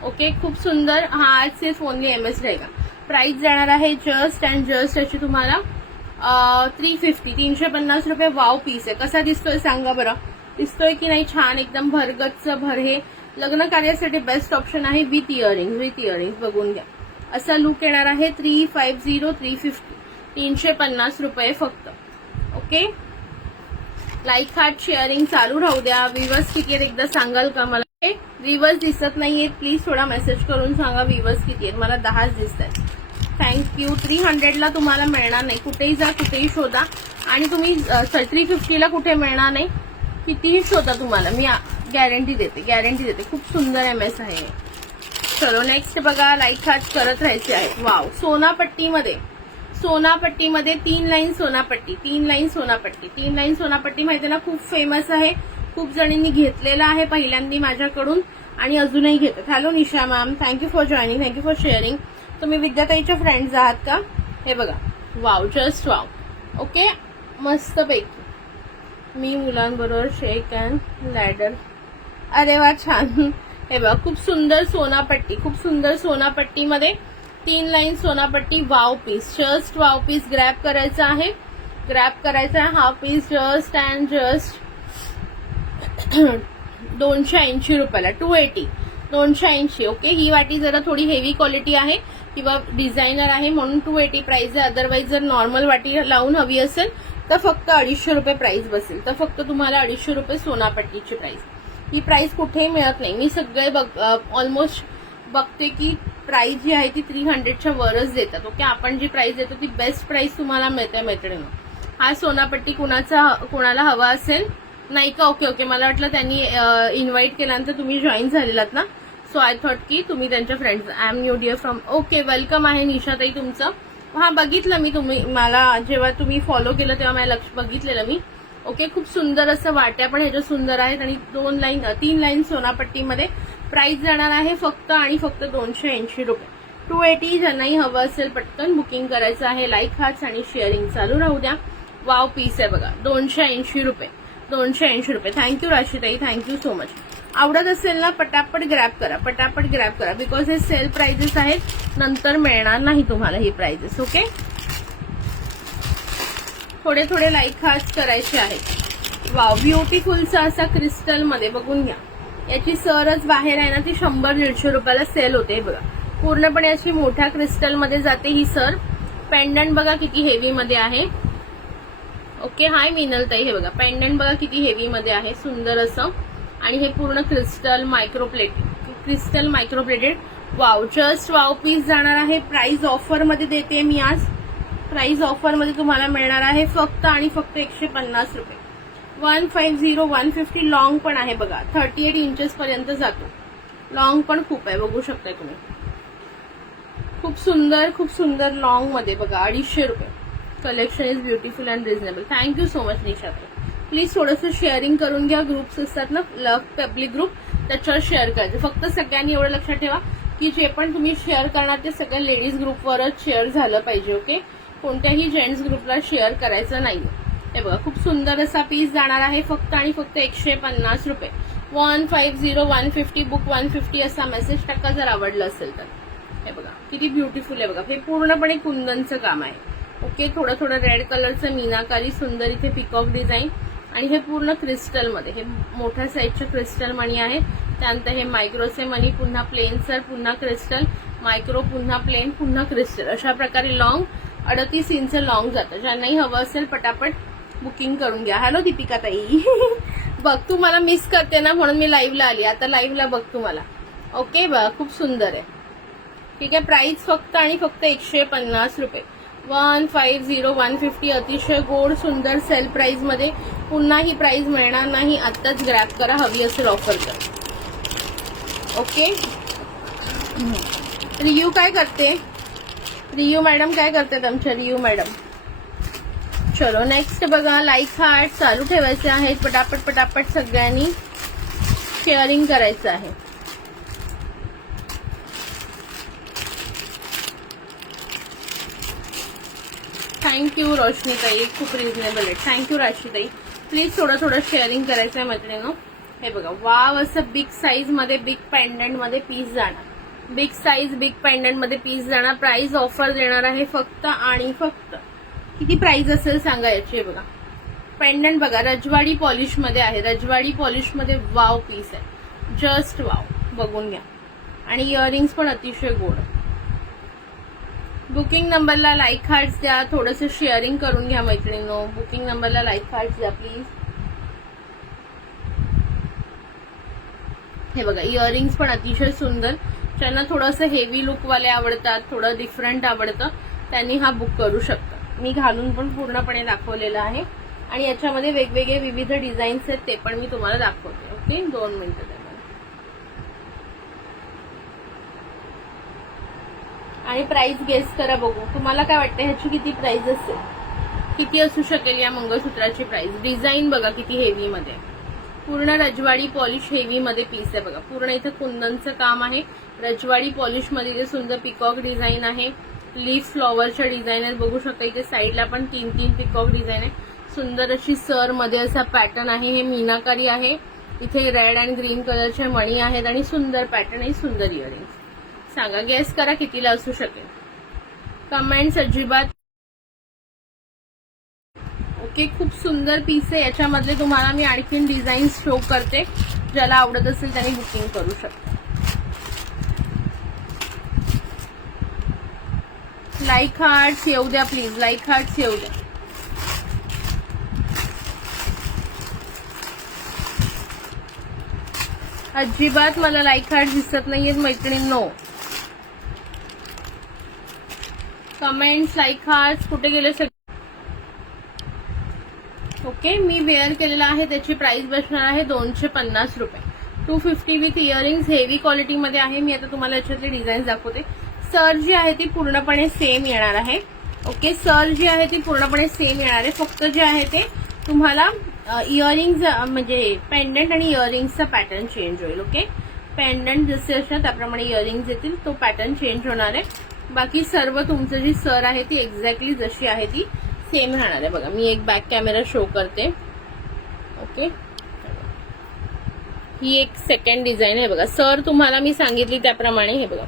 ओके, खूप सुंदर. हा, आज सिर्फ ओनली MS रहेगा. प्राइस जाणार आहे जस्ट अँड जस्ट अशी तुम्हाला 350 350 रुपये. वाव पीस आहे. कसा दिसतोय सांगा बरं, दिसतोय की नाही छान, एकदम भरगच्च भर. हे लग्न कार्यासाठी बेस्ट ऑप्शन आहे. विथ इयरिंग बघून घ्या. असा लुक येणार आहे. 350 350 350 रुपये फक्त. ओके, लाईक हार्ट शेअरिंग चालू राहू द्या. व्ह्यूअर्स किती आहेत एकदा सांगाल का मला? व्ह्यूअर्स दिसत नाहीये, प्लीज थोडा मेसेज करून सांगा व्ह्यूअर्स किती आहेत. मला 10च दिसत आहेत. थँक्यू. 300ला तुम्हाला मिळणार नाही. कुठेही जा, कुठेही शोधा. आणि तुम्ही 350ला कुठे मिळणार नाही. कितीही शोधा तुम्हाला, मी गॅरंटी देते. खूप सुंदर MS आहे. चलो नेक्स्ट बघा. लाईक हार्ट करत राहायचे आहे. वाव, सोनापट्टीमध्ये 3 लाईन सोनापट्टी. 3 लाईन सोनापट्टी माहिती ना, खूप फेमस आहे. खूप जणींनी घेतलेला आहे पहिल्यांदा माझ्याकडून आणि अजूनही घेतात. Hello Nisha ma'am, thank you for joining, thank you for sharing. तुम्ही विद्याताईच्या फ्रेंड्स आहात का? हे बघा, वाव, जस्ट वाव. ओके, मस्त पैकी. मी मुलांबरोबर शेक अँड लॅडर. अरे वा, छान. हे बघा, खूप सुंदर सोनापट्टीमध्ये 3 लाईन सोनापट्टी. Wow piece, just wow piece. Grab करायचा आहे. हा पीस जस्ट अँड जस्ट 280 रुपयाला. 280. ओके, ही वाटी जरा थोडी हेवी क्वालिटी आहे किंवा डिझायनर आहे म्हणून 280 प्राइस आहे. अदरवाईज जर नॉर्मल वाटी लावून हवी असेल तर फक्त 250 रुपये प्राइस बसेल. तर फक्त तुम्हाला 250 रुपये सोनापट्टीची प्राइस. ही प्राइस कुठेही मिळत नाही. मी सगळे ऑलमोस्ट बघते की प्राइस जी आहे ती 300च्या वरच देतात. ओके, आपण जी प्राइस देतो ती बेस्ट प्राइस तुम्हाला मिळते मैत्रिणी. हा सोनापट्टी कोणाला हवा असेल नाही का? ओके, मला वाटलं त्यांनी इन्व्हाइट केल्यानंतर तुम्ही जॉईन झालेलात ना, सो आय थॉट की तुम्ही त्यांच्या friends. I am new dear from. Okay, welcome आहे निशाताई तुमचं. हा, बघितलं मी. तुम्ही मला जेव्हा तुम्ही फॉलो केलं तेव्हा मला बघितलेलं मी. ओके, खूप सुंदर असं वाट्या पण ह्याच्या सुंदर आहेत आणि 3 लाईन सोनापट्टीमध्ये. प्राइस जाणार आहे फक्त आणि फक्त 280 रुपये. 280. ज्यांनाही हवं असेल पटकन बुकिंग करायचं आहे. लाईक हार्ट्स आणि शेअरिंग चालू राहू द्या. वाव पीस आहे बघा. 280 रुपये. थँक्यू राशीताई, थँक्यू सो मच. आवडत असेल ना, पटापट ग्रॅब करा. बिकॉज हे सेल प्राइजेस आहेत, नंतर मिळणार नाही तुम्हाला ही प्राइजेस. ओके, थोडे लाईक हार्ट्स करायचे आहेत. वाव, ब्युटिफुलचा असा क्रिस्टलमध्ये बघून घ्या. याची सरच बाहेर आहे ना, ती 100-150 रुपयाला सेल होते. बघा, पूर्णपणे अशी मोठ्या क्रिस्टलमध्ये जाते ही सर. पेंडंट बघा किती हेवी मध्ये आहे. ओके, हाय मिनलताई. हे बघा, पेंडंट बघा किती हेवी मध्ये आहे, सुंदर असं. आणि हे पूर्ण crystal microplated. Wow, just wow piece जाणार आहे. प्राइस ऑफर मध्ये देते मी आज. प्राइस ऑफर मध्ये तुम्हाला मिळणार आहे फक्त आणि फक्त 150 रुपये. 150 150. लॉंग पण आहे बघा, 38 इंचेस पर्यंत जातो. लॉंग पण खूप आहे, बघू शकताय तुम्ही. खूप सुंदर लॉंग मध्ये बघा. 250 रुपये. Collection is beautiful and reasonable. Thank you so much Nisha. Please थोडंसं शेअरिंग करून घ्या. ग्रुप्स असतात ना, लव्ह पब्लिक ग्रुप, त्याच्यावर शेअर करायचं. फक्त सगळ्यांनी एवढं लक्षात ठेवा की जे पण तुम्ही शेअर करणार ते सगळ्या लेडीज ग्रुपवरच शेअर झालं पाहिजे. ओके, कोणत्याही जेंट्स ग्रुपला शेअर करायचं नाही. हे बघा, खूप सुंदर असा पीस जाणार आहे फक्त आणि फक्त 150 रुपये. 150 150 बुक 150 असा मेसेज टाका जर आवडलं असेल तर. हे बघा किती ब्युटिफुल आहे बघा. हे पूर्णपणे कुंदनचं काम आहे. ओके, थोडं रेड कलरचं मीनाकारी सुंदर इथे पिकॉक डिझाईन. आणि हे पूर्ण क्रिस्टलमध्ये, हे मोठ्या साईजचे क्रिस्टल मणी आहे. त्यानंतर हे मायक्रोचे मणी, पुन्हा प्लेन सर, पुन्हा क्रिस्टल, मायक्रो, पुन्हा प्लेन, पुन्हा क्रिस्टल. अशा प्रकारे लॉंग 38 इंच लॉंग जातं. ज्यांनाही हवं असेल पटापट बुकिंग करून घ्या. हॅलो दीपिका ताई. बघ, तू मला मिस करते ना म्हणून मी लाईव्हला आली. आता लाईव्हला बघ तुम्हाला. ओके, बघा खूप सुंदर आहे. ठीक आहे, प्राइस फक्त आणि फक्त 150 रुपये. 150 150. अतिशय गोड सुंदर सेल प्राइस मध्ये. पुन्हा ही प्राइस मिळणार नाही. आत्ताच ग्रॅब करा हवी असेल ऑफर तर. ओके, रियू काय करते? रियू मॅडम काय करतात आमच्या रियू मॅडम? चलो नेक्स्ट बघा. लाईक हार्ट चालू ठेवायचे आहेत. पटापट सगळ्यांनी शेअरिंग करायचं आहे. थँक्यू रोशनीताई, खूप रिझनेबल आहे. थँक्यू राशीताई. प्लीज थोडं थोडं शेअरिंग करायचं आहे मैत्रिणींनो. हे बघा, वाव असं बिग साईज मध्ये बिग पेंडंट मध्ये पीस जाणार. बिग साईज बिग पेंडंट मध्ये पीस जाणार. प्राइस ऑफर देणार आहे फक्त आणि फक्त. किती प्राइस असेल सांगा याची. बघा पेंडंट बघा, रजवाडी पॉलिश मध्ये आहे. रजवाडी पॉलिश मध्ये वाव पीस आहे. जस्ट वाव, बघून घ्या. आणि इयरिंग्स पण अतिशय गोड. बुकिंग नंबरला लाईक हार्ट्स द्या. थोडंसं शेअरिंग करून घ्या मैत्रिणींनो. बुकिंग नंबरला लाईक हार्ट्स द्या प्लीज. हे बघा, इयरिंग्स पण अतिशय सुंदर. ज्यांना थोडंसं हेवी लुकवाले आवडतात, थोडं डिफरंट आवडतं, त्यांनी हा बुक करू शकता. मी घालून पण पूर्णपणे दाखवलेलं आहे. आणि याच्यामध्ये वेगवेगळे विविध डिझाईन्स आहेत, ते पण मी तुम्हाला दाखवते. ओके, 2 मिनिटं द्या. आणि प्राइस गेस करा, बघू तुम्हाला काय वाटतं ह्याची किती प्राइस असेल, किती असू शकेल या मंगळसूत्राची प्राइस. डिझाईन बघा किती हेवी मध्ये, पूर्ण रजवाडी पॉलिश हेवी मध्ये पीस आहे. बघा पूर्ण इथे कुंदनचं काम आहे. रजवाडी पॉलिश मध्ये इथे सुंदर पिकॉक डिझाईन आहे. लीफ फ्लॉवरच्या डिझाईन आहेत, बघू शकता. इथे साईडला पण 3 पिकॉक डिझाईन आहे. सुंदर अशी सर मध्ये असा पॅटर्न आहे. हे मीनाकारी आहे. इथे रेड आणि ग्रीन कलरचे मणी आहेत आणि सुंदर पॅटर्न आहे. सुंदर इयरिंग्स. सांगा, गेस करा कितीला असू शकेल. कमेंट्स अजिबात. ओके, खूप सुंदर पीस आहे. याच्यामधले तुम्हाला मी आणखीन डिझाईन शो करते. ज्याला आवडत असेल त्यांनी बुकिंग करू शकता. लाईक हार्ट्स येऊ द्या प्लीज. लाईक हार्ट्स येऊ द्या. अजिबात मला लाईक हार्ट दिसत नाहीयेत मैत्रिणींनो. कमेंट्स, लाईक हार्ट्स कुठे गेले सगळे. ओके, मी वेअर केलेला आहे. त्याची प्राइस बसणार आहे 250 रुपये. 250 विथ इयरिंग्स. हेवी क्वालिटी मध्ये आहे. मी आता तुम्हाला याच्यातले डिझाईन दाखवते. सर जी आहे ती पूर्णपणे सेम येणार आहे. ओके, सर जी आहे ती पूर्णपणे सेम येणार आहे. फक्त जे आहे ते तुम्हाला इयरिंग्स म्हणजे पेंडंट आणि इयरिंग्सचा पॅटर्न चेंज होईल. ओके, पेंडंट जसे असतात त्याप्रमाणे इयरिंग्स येतील. तो पॅटर्न चेंज होणार आहे. बाकी सर्व तुमचं जी सर आहे ती एक्झॅक्टली जशी आहे ती सेम राहणार आहे. बघा, मी एक बॅक कॅमेरा शो करते. ओके, ही एक सेकंड डिझाईन आहे. बघा, सर तुम्हाला मी सांगितली त्याप्रमाणे. हे बघा,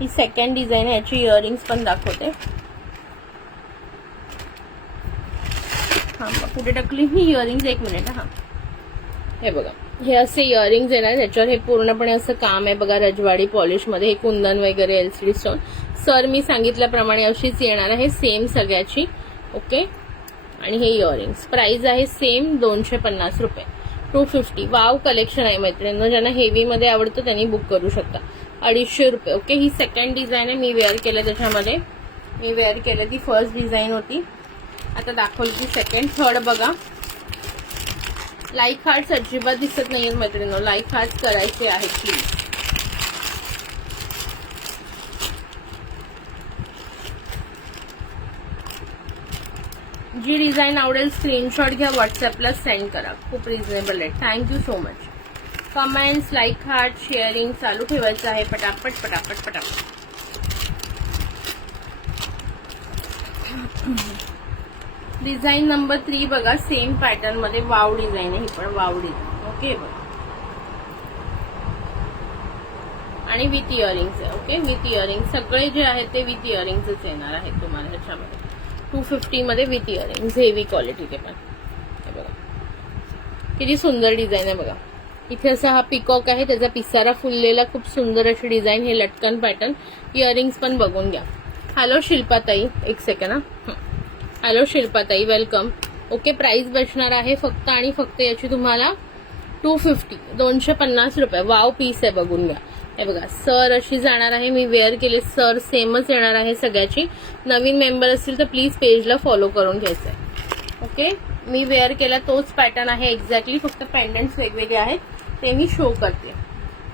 ही सेकंड डिझाईन आहे. याची इयरिंग्स पण दाखवते. हा, कुठे टाकली ही इयरिंग्स, एक मिनिट. हा, हे बघा, हे असे इयरिंग्स येणार. त्याच्यावर हे पूर्णपणे असं काम आहे. बघा, रजवाडी पॉलिश मध्ये हे कुंदन वगैरे एलसीडी स्टोन. सर मी सांगितल्याप्रमाणे अशीच येणार आहे सेम सगळ्याची. ओके, आणि हे इयरिंग्स. प्राइस आहे सेम 250 रुपये. 250. वाव कलेक्शन आहे मैत्रिणींनो. ज्यांना हेवी मध्ये आवडतं त्यांनी बुक करू शकता. 250 रुपये. ओके, ही सेकंड डिझाईन आहे. मी वेअर केलं त्याच्यामध्ये. मी वेअर केलं ती फर्स्ट डिझाईन होती. आता दाखवली ती सेकंड. थर्ड बघा. लाईक हार्ट्स अजिबात दिसत नाहीये मैत्रिणींनो. लाईक हार्ट्स करायचे आहेत प्लीज. जी डिझाईन आवडेल स्क्रीनशॉट घ्या, व्हॉट्सअपला सेंड करा. खूप रिझनेबल आहे. Thank you so much. Comments, like heart, sharing चालू ठेवायचं आहे. पटापट पटापट पटापट. डिझाईन नंबर 3 बघा, सेम पॅटर्न मध्ये वाव डिझाईन आहे. ही पण वाव डिझाईन. ओके, बघा, आणि विथ इयरिंग्स आहे. Okay, with earring. सगळे जे आहेत ते विथ इयरिंग्सच येणार आहेत तुम्हाला त्याच्यामध्ये. 250 मध्ये विथ इयरिंग्स. Heavy quality. ते पण हे बघा किती सुंदर डिझाईन आहे. बघा, इथे असा हा पिकॉक आहे. त्याचा पिसारा फुललेला खूप सुंदर अशी डिझाईन. हे लटकन पॅटर्न. इयरिंग्स पण बघून घ्या. हॅलो शिल्पाताई, एक सेकंड. हा, हॅलो शिल्पाताई, वेलकम. ओके, प्राइस बसणार आहे फक्त आणि फक्त याची तुम्हाला 250. 250 रुपये. वाव पीस आहे, बघून घ्या. हे बघा, सर अशी जाणार आहे. मी वेअर केले. सर सेमच येणार आहे सगळ्याची. नवीन मेंबर असतील तर प्लीज पेजला फॉलो करून घ्यायचंय. ओके, मी वेअर केला तोच पॅटर्न आहे एक्झॅक्टली. फक्त पेंडंट्स वेगवेगळे आहेत ते मी शो करते.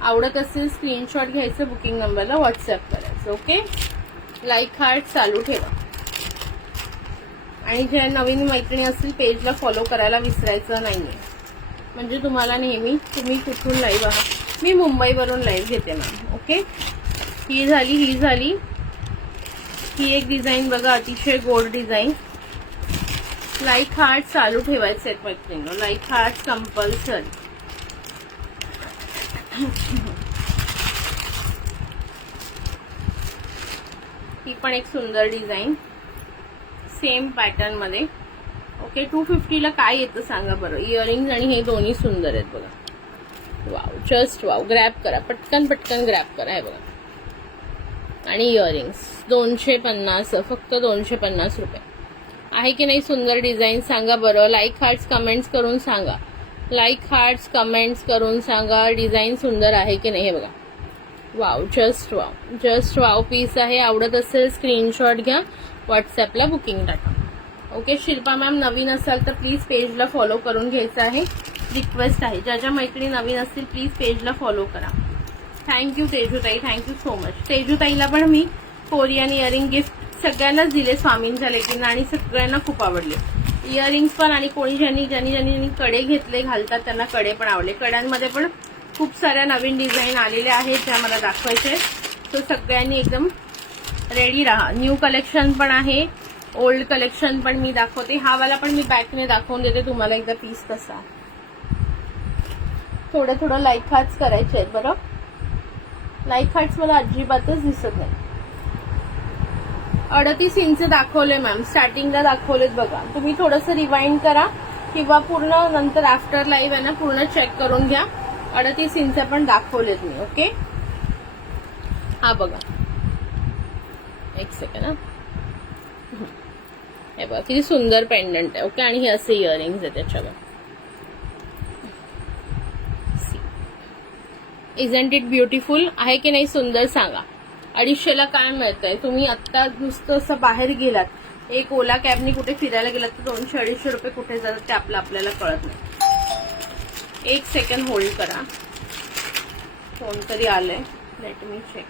आवडत असेल स्क्रीनशॉट घ्यायचं, बुकिंग नंबरला व्हॉट्सअप करायचं. ओके, लाईक हार्ट चालू ठेवा. आणि ज्या नवीन मैत्रिणी असतील पेजला फॉलो करायला विसरायचं नाहीये. म्हणजे तुम्हाला नेहमी तुम्ही कुठून लाईव्ह आहात. मी मुंबईवरून लाईव्ह घेते मॅम. ओके, ही झाली. ही एक डिझाईन बघा, अतिशय गोड डिझाईन. लाईक हार्ट चालू ठेवायचे आहेत मैत्रिणी, लाईक हार्ट कंपल्सरी. ही पण एक सुंदर डिझाईन सेम पॅटर्न मध्ये. ओके, 250 ला काय येतं सांगा बरं. इयरिंग्स आणि हे दोन्ही सुंदर आहेत बघा. Wow, just wow. ग्रॅब करा, पटकन पटकन ग्रॅब करा. हे बघा, आणि इयरिंग्स 250, फक्त 250 रुपये. आहे की नाही सुंदर डिझाईन सांगा बरं. लाईक हार्ट्स कमेंट्स करून सांगा. लाईक हार्ट्स कमेंट्स करून सांगा डिझाईन सुंदर आहे की नाही. हे बघा, wow, just wow, just wow piece आहे. आवडत असेल स्क्रीनशॉट घ्या, व्हॉट्सअपला बुकिंग टाका. ओके, शिल्पा मॅम नवीन असाल तर प्लीज पेजला फॉलो करून घ्यायचं आहे, रिक्वेस्ट आहे. ज्या ज्या मैत्रिणी नवीन असतील प्लीज पेजला फॉलो करा. थँक्यू तेजूताई, थँक्यू सो मच. तेजूताईला पण मी कोरियन इयरिंग गिफ्ट सगळ्यांनाच दिले स्वामींच्या लेकींना आणि सगळ्यांना खूप आवडले इयरिंग्स पण. आणि कोणी ज्यांनी कडे घेतले घालतात त्यांना कडे पण आवडले. कड्यांमध्ये पण खूप साऱ्या नवीन डिझाईन आलेल्या आहेत ज्या मला दाखवायचे. तो सगळ्यांनी एकदम रेडी राहा. न्यू कलेक्शन पण आहे, ओल्ड कलेक्शन पण मी दाखवते. हा वाला पण मी बॅकने दाखवून देते तुम्हाला एकदा पीस कसा. थोडं थोडं लाईक हार्ट्स करायचे आहेत बरं. लाईक हार्ट्स मला अजिबातच दिसत नाही. 38 इंच दाखवले मॅम, स्टार्टिंगला दाखवलेत बघा. तुम्ही थोडंसं रिवाइंड करा किंवा पूर्ण नंतर आफ्टर लाईव्ह आहे ना पूर्ण चेक करून घ्या. 38 इंच पण दाखवलेत मी. ओके, हा बघा, एक सेकंड. हे बघा किती सुंदर पेंडंट आहे. ओके, आणि हे असे इयरिंग्स आहे त्याच्यावर. इजंट इट ब्युटिफुल आहे की नाही सुंदर सांगा. 250ला काय मिळतंय. तुम्ही आत्ता नुसतं असं बाहेर गेलात, एक ओला कॅबनी कुठे फिरायला गेलात तर 200-250 रुपये कुठे जातात ते आपल्याला कळत नाही. एक सेकंड होल्ड करा, फोन तरी आलंय, लेट मी चेक.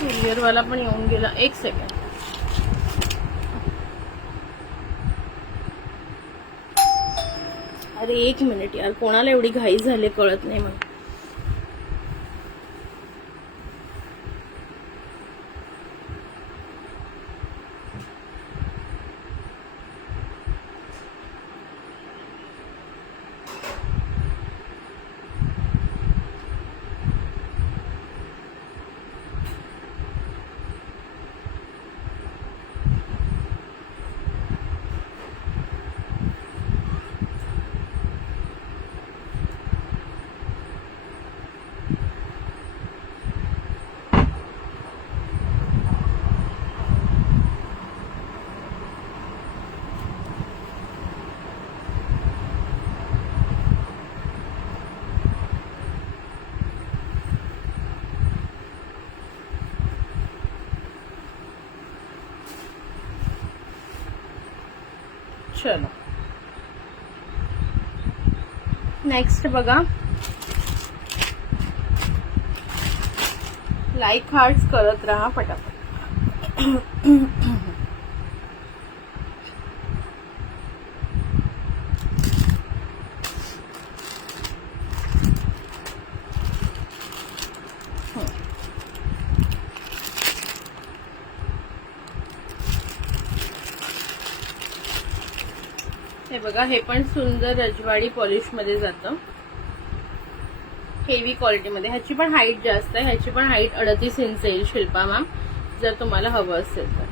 कुरिअरवाला पण येऊन गेला. एक सेकंड. अरे एक मिनिट यार, कोणाला एवढी घाई झाली कळत नाही मला. चलो नेक्स्ट बघा. लाईक हार्ट्स करत राहा पटापट. हे बघा, हे पण सुंदर रजवाडी पॉलिश मध्ये जातं, हेवी क्वालिटीमध्ये. ह्याची पण हाईट जास्त आहे, ह्याची पण हाईट 38 इंच येईल शिल्पा मॅम, जर तुम्हाला हवं असेल तर.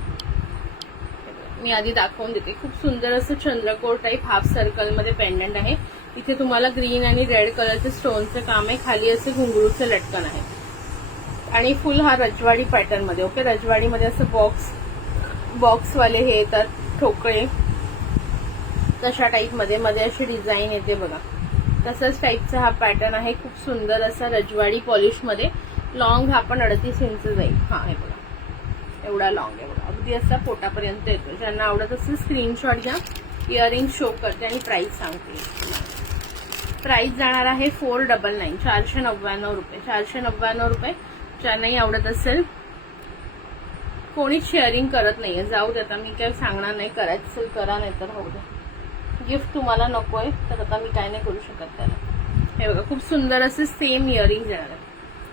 मी आधी दाखवून देते. खूप सुंदर असं चंद्रकोर टाईप हाफ सर्कल मध्ये पेंडंट आहे. इथे तुम्हाला ग्रीन आणि रेड कलरचे स्टोनचं काम आहे. खाली असे घुंगरूचं लटकन आहे आणि फुल हा रजवाडी पॅटर्न मध्ये. ओके, रजवाडीमध्ये असं बॉक्सवाले हे येतात ठोकळे, तशा टाईप मध्ये अशी डिझाईन येते बघा. तसंच टाईपचा हा पॅटर्न आहे. खूप सुंदर असा रजवाडी पॉलिश मध्ये. लॉंग हा पण 38 इंच जाईल. हा हे बघा, एवढा लॉंग आहे बघा, अगदी असा पोटापर्यंत येतो. ज्यांना आवडत असेल स्क्रीनशॉट घ्या. इयरिंग शो करते आणि प्राइस सांगते. प्राइस जाणार आहे 499, 499 रुपये. 499 रुपये. ज्यांनाही आवडत असेल. कोणीच शेअरिंग करत नाहीये, जाऊ दे आता, मी काय सांगणार नाही. करायचं असेल करा, नाही तर होऊ दे. गिफ्ट तुम्हाला नकोय तर आता मी काय नाही करू शकत त्याला. हे बघा खूप सुंदर असे सेम इयरिंग येणार आहे.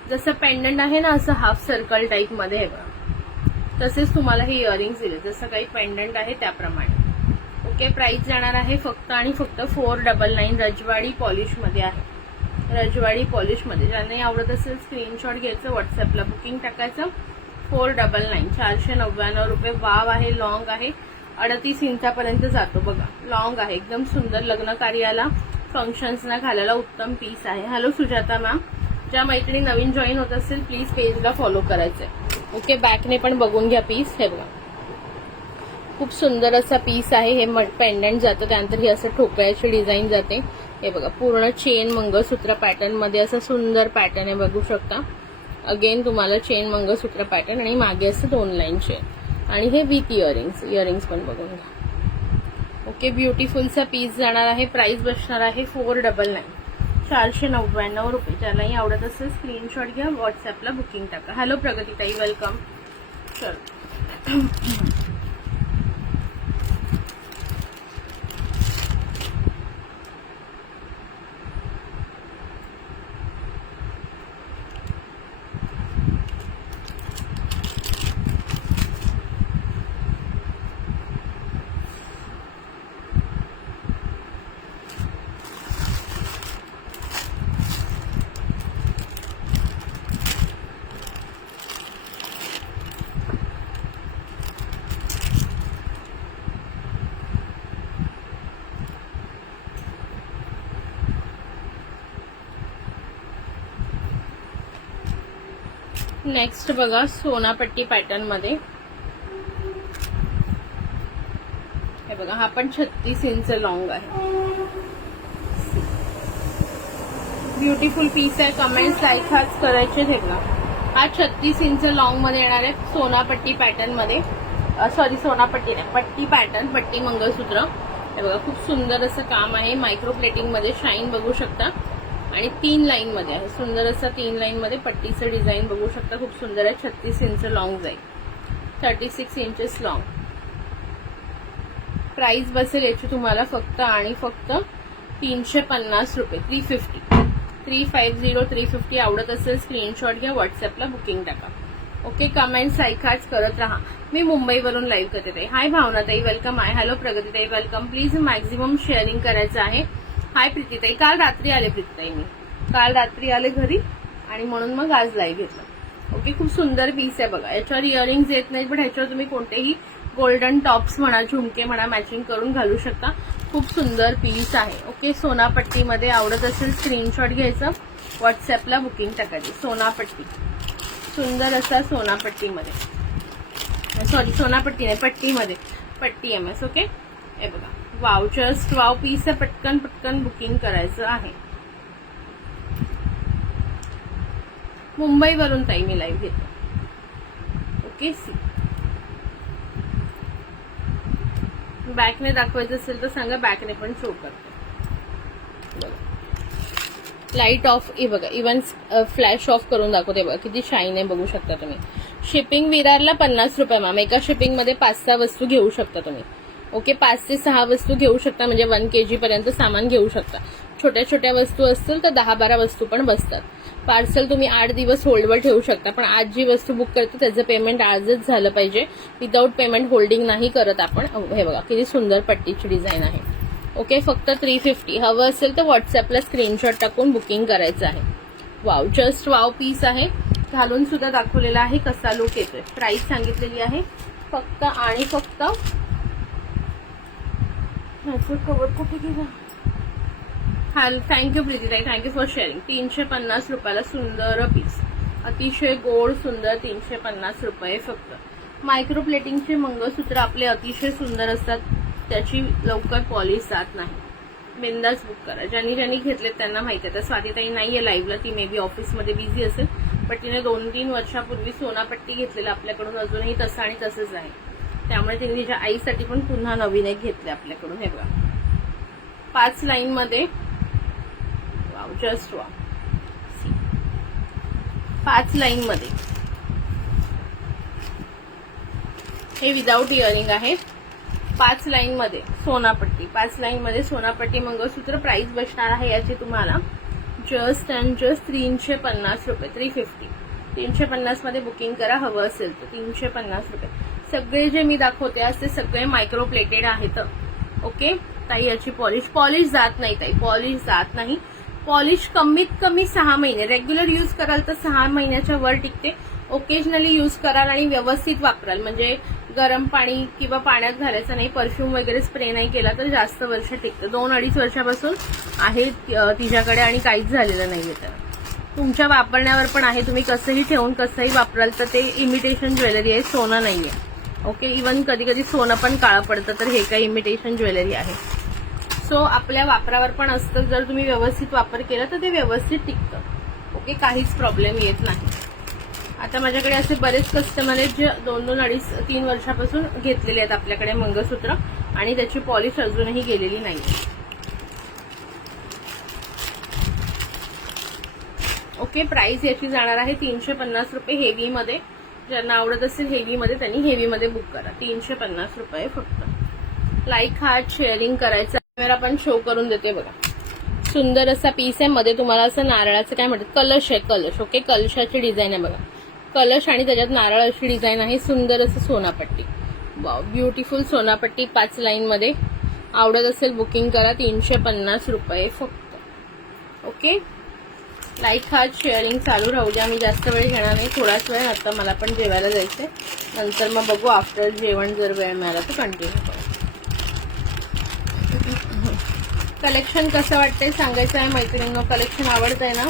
जसं पेंडंट आहे ना असं हाफ सर्कल टाईप मध्ये हे बघा तसेच तुम्हाला हे इयरिंग्स दिले जसं काही पेंडंट आहे त्याप्रमाणे. ओके प्राइस जाणार आहे फक्त आणि फक्त 499 रजवाडी पॉलिश मध्ये आहे. रजवाडी पॉलिश मध्ये ज्यांना आवडत असेल स्क्रीनशॉट घ्यायचं व्हॉट्सअपला बुकिंग टाकायचं. 499 499 रुपये. वाव आहे लॉंग आहे 38 इंचापर्यंत जातो बघा. लॉंग आहे एकदम सुंदर लग्न कार्याला फंक्शन्सना घालायला उत्तम पीस आहे. Hello Sujata ma'am. ज्या मैत्रिणी नवीन जॉईन होत असेल प्लीज पेजला फॉलो करायचंय. ओके बॅकने पण बघून घ्या पीस. हे बघा खूप सुंदर असा पीस आहे. हे पेंडंट जातं त्यानंतर ही असं ठोकळ्याची डिझाईन जाते. हे बघा पूर्ण चेन मंगळसूत्र पॅटर्न मध्ये असं सुंदर पॅटर्न आहे बघू शकता. अगेन तुम्हाला चेन मंगळसूत्र पॅटर्न आणि मागे असं 2 लाईन चेन आणि हे विथ इयरिंग्स पण बघून घ्या. ओके ब्युटिफुलचा पीस जाणार आहे. प्राइस बसणार आहे 499 499 रुपये. ज्यालाही आवडत असेल स्क्रीनशॉट घ्या व्हॉट्सअपला बुकिंग टाका. हॅलो प्रगतीताई वेलकम. चल नेक्स्ट बघा सोनापट्टी पॅटर्न मध्ये. हे बघा हा पण 36 इंच लॉंग आहे. ब्युटिफुल पीस आहे. कमेंट्स लाईक हाच करायचे. हे बघा हा 36 इंच लॉंग मध्ये येणार आहे सोनापट्टी पॅटर्न मध्ये. सॉरी सोनापट्टी नाही पट्टी पॅटर्न पट्टी मंगळसूत्र. हे बघा खूप सुंदर असं काम आहे. मायक्रो प्लेटिंग मध्ये शाईन बघू शकता आणि 3 लाईन मध्ये आहे. सुंदर असं 3 लाईन मध्ये पट्टीचं डिझाईन बघू शकता. खूप सुंदर आहे. 36 इंच लॉंग जाईल. 36 इंचेस लॉंग. प्राइस बसेल याची तुम्हाला फक्त आणि फक्त 350 रुपये. 350 आवडत असेल स्क्रीनशॉट घ्या व्हॉट्सअपला बुकिंग टाका. ओके कमेंट्स ऐकाच करत राहा. मी मुंबईवरून लाईव्ह करते. हाय भावनाताई वेलकम आहे. हॅलो प्रगतीताई वेलकम. प्लीज मॅक्झिमम शेअरिंग करायचं आहे. हाय प्रीतीताई. काल रात्री आले प्रीतीताई. मी काल रात्री आले घरी आणि म्हणून मग आज लाईव्ह घेतलं. ओके खूप सुंदर पीस आहे बघा. याच्यावर इयरिंग्स येत नाहीत पण ह्याच्यावर तुम्ही कोणतेही गोल्डन टॉप्स म्हणा झुमके म्हणा मॅचिंग करून घालू शकता. खूप सुंदर पीस आहे. ओके सोनापट्टीमध्ये आवडत असेल स्क्रीनशॉट घ्यायचं व्हॉट्सअपला बुकिंग टाकायची. सोनापट्टी सुंदर असा सोनापट्टीमध्ये सॉरी सोनापट्टी नाही पट्टीमध्ये पट्टी MS. ओके हे बघा वाव जस्ट वाव पीस आहे. पटकन पटकन बुकिंग करायचं आहे. मुंबईवरून ताई मी लाईव्ह घेतो. ओके सी बॅकने दाखवायचं असेल तर सांगा बॅकने पण शो करते. लाईट ऑफ हे बघा इव्हन फ्लॅश ऑफ करून दाखवते बघा किती शाईन आहे बघू शकता तुम्ही. शिपिंग विरारला 50 रुपये मॅम. एका शिपिंग मध्ये 5-6 वस्तू घेऊ शकता तुम्ही. ओके 5 ते 6 वस्तू घेऊ शकता म्हणजे 1 kg पर्यंत सामान घेऊ शकता. छोट्या छोट्या वस्तू असतील तर 10-12 वस्तू पण बसतात. पार्सल तुम्ही 8 दिवस होल्डवर ठेवू शकता पण आज जी वस्तू बुक करतो त्याचं पेमेंट आजच झालं पाहिजे. विदाऊट पेमेंट होल्डिंग नाही करत आपण. हे बघा किती सुंदर पट्टीची डिझाईन आहे. ओके फक्त 350. हवं असेल तर व्हॉट्सअपला स्क्रीनशॉट टाकून बुकिंग करायचं आहे. वाव जस्ट वाव पीस आहे. घालून सुद्धा दाखवलेला आहे कसा लुक येतोय. प्राइस सांगितलेली आहे फक्त आणि फक्त कवर कुठे गेला. हा थँक्यू प्रीतीताई थँक्यू फॉर शेअरिंग. 350 रुपयाला सुंदर पीस अतिशय गोड सुंदर 350 रुपये फक्त. मायक्रो प्लेटिंगचे मंगळसूत्र आपले अतिशय सुंदर असतात. त्याची लवकर पॉलिश जात नाही. बिंदास बुक करा. ज्यांनी घेतलेत त्यांना माहिती आहे. तर स्वातीताई नाहीये लाईव्हला. ती मे बी ऑफिसमध्ये बिझी असेल पण तिने 2-3 वर्षापूर्वी सोनापट्टी घेतलेलं आपल्याकडून. अजूनही तसं आणि तसंच आहे. त्यामुळे तिने तिच्या आईसाठी पण पुन्हा नवीन एक घेतले आपल्याकडून. हे बघा 5 लाईन मध्ये वाव जस्ट वाव 5 लाईन मध्ये हे विदाउट इयरिंग आहे. 5 लाईन मध्ये सोनापट्टी, 5 लाईन मध्ये सोनापट्टी मंगळसूत्र. प्राइस बसणार आहे याची तुम्हाला जस्ट अँड जस्ट 350 रुपये, 350. 350 मध्ये बुकिंग करा हवं असेल तर. 350 रुपये. सगळे जे मी दाखवते आज ते सगळे मायक्रो प्लेटेड आहेत. ओके ताई, याची पॉलिश जात नाही ताई, पॉलिश जात नाही. पॉलिश कमीत कमी 6 महिने, रेग्युलर यूज कराल तर 6 महिन्याच्या वर टिकते. ओकेजनली यूज कराल आणि व्यवस्थित वापराल, म्हणजे गरम पाणी किंवा पाण्यात घालायचं नाही, परफ्यूम वगैरे स्प्रे नाही केला तर जास्त वर्ष टिकतं. 2-2.5 वर्षापासून आहे तिच्याकडे आणि काहीच झालेलं नाहीये. तर तुमच्या वापरण्यावर पण आहे, तुम्ही कसंही ठेवून कसंही वापराल तर ते इमिटेशन ज्वेलरी आहे, सोनं नाहीये. ओके, इवन कधी कधी सोनं पण काळं पडतं, तर हे काही इमिटेशन ज्वेलरी आहे. सो आपल्या वापरावर पण असतं, जर तुम्ही व्यवस्थित वापर केला तर ते व्यवस्थित टिकतं. ओके, काहीच प्रॉब्लेम येत नाही. आता माझ्याकडे असे बरेच कस्टमर आहेत जे 2-2-2.5-3 वर्षापासून घेतलेले आहेत आपल्याकडे मंगळसूत्र आणि त्याची पॉलिश अजूनही गेलेली नाही. ओके, प्राइस याची जाणार आहे 350 रुपये हेवी मध्ये. ज्यांना आवडत असेल हेवी मध्ये त्यांनी हेवी मध्ये बुक करा. 350 रुपये फक्त. लाईक, हार्ट, शेअरिंग करायचं. कॅमेरा पण शो करून देते बघा. सुंदर असा पीस आहे. मध्ये तुम्हाला असं नारळाचं काय म्हणतात, कलश आहे, कलश. ओके, कलशाची डिझाईन आहे बघा, कलश आणि त्याच्यात नारळ अशी डिझाईन आहे. सुंदर असं Sonapatti, wow, beautiful Sonapatti 5 line मध्ये. आवडत असेल बुकिंग करा. 350 रुपये फक्त. ओके, लाईक, हार्ट, शेअरिंग चालू राहू द्या. मी जास्त वेळ घेणार नाही, थोडाच वेळ. आता मला पण जेवायला जायचंय, नंतर मग बघू आफ्टर जेवण जर वेळ मिळाला तर कंटिन्यू करू. कलेक्शन कसं वाटतंय सांगायचं आहे मैत्रिणींनो. कलेक्शन आवडतंय ना?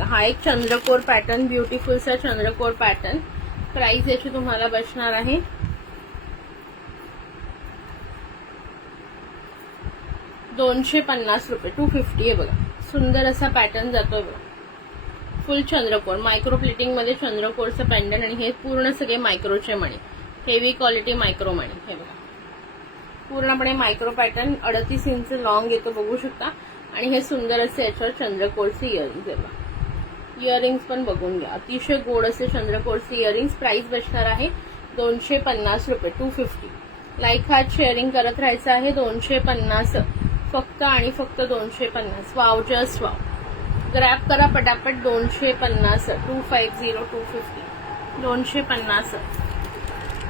हा एक चंद्रकोर पॅटर्न, ब्युटिफुल सा चंद्रकोर पॅटर्न. प्राइस याची तुम्हाला बसणार आहे 250 रुपये, 250 आहे बघा. सुंदर असा पॅटर्न जातोय बघा. फुल चंद्रकोर, मायक्रो प्लेटिंग मध्ये चंद्रकोरचं पेंडंट आणि हे पूर्ण सगळे मायक्रोचे मणी, हेवी क्वालिटी मायक्रो मणी. हे बघा पूर्णपणे मायक्रो पॅटर्न, 38 इंच लॉंग येतो बघू शकता. आणि हे सुंदर असे याच्यावर चंद्रकोरचे इयरिंग्स आहे बघा. इयरिंग्स पण बघून घ्या, अतिशय गोड असे चंद्रकोरचे इयरिंग्स. प्राइस बसणार आहे 250 रुपये, 250. लाईक, हार्ट, शेअरिंग करत राहायचं आहे. 250 फक्त आणि फक्त 250. Wow, just wow. ग्रॅब करा पटापट. 250, 250, 250, 250.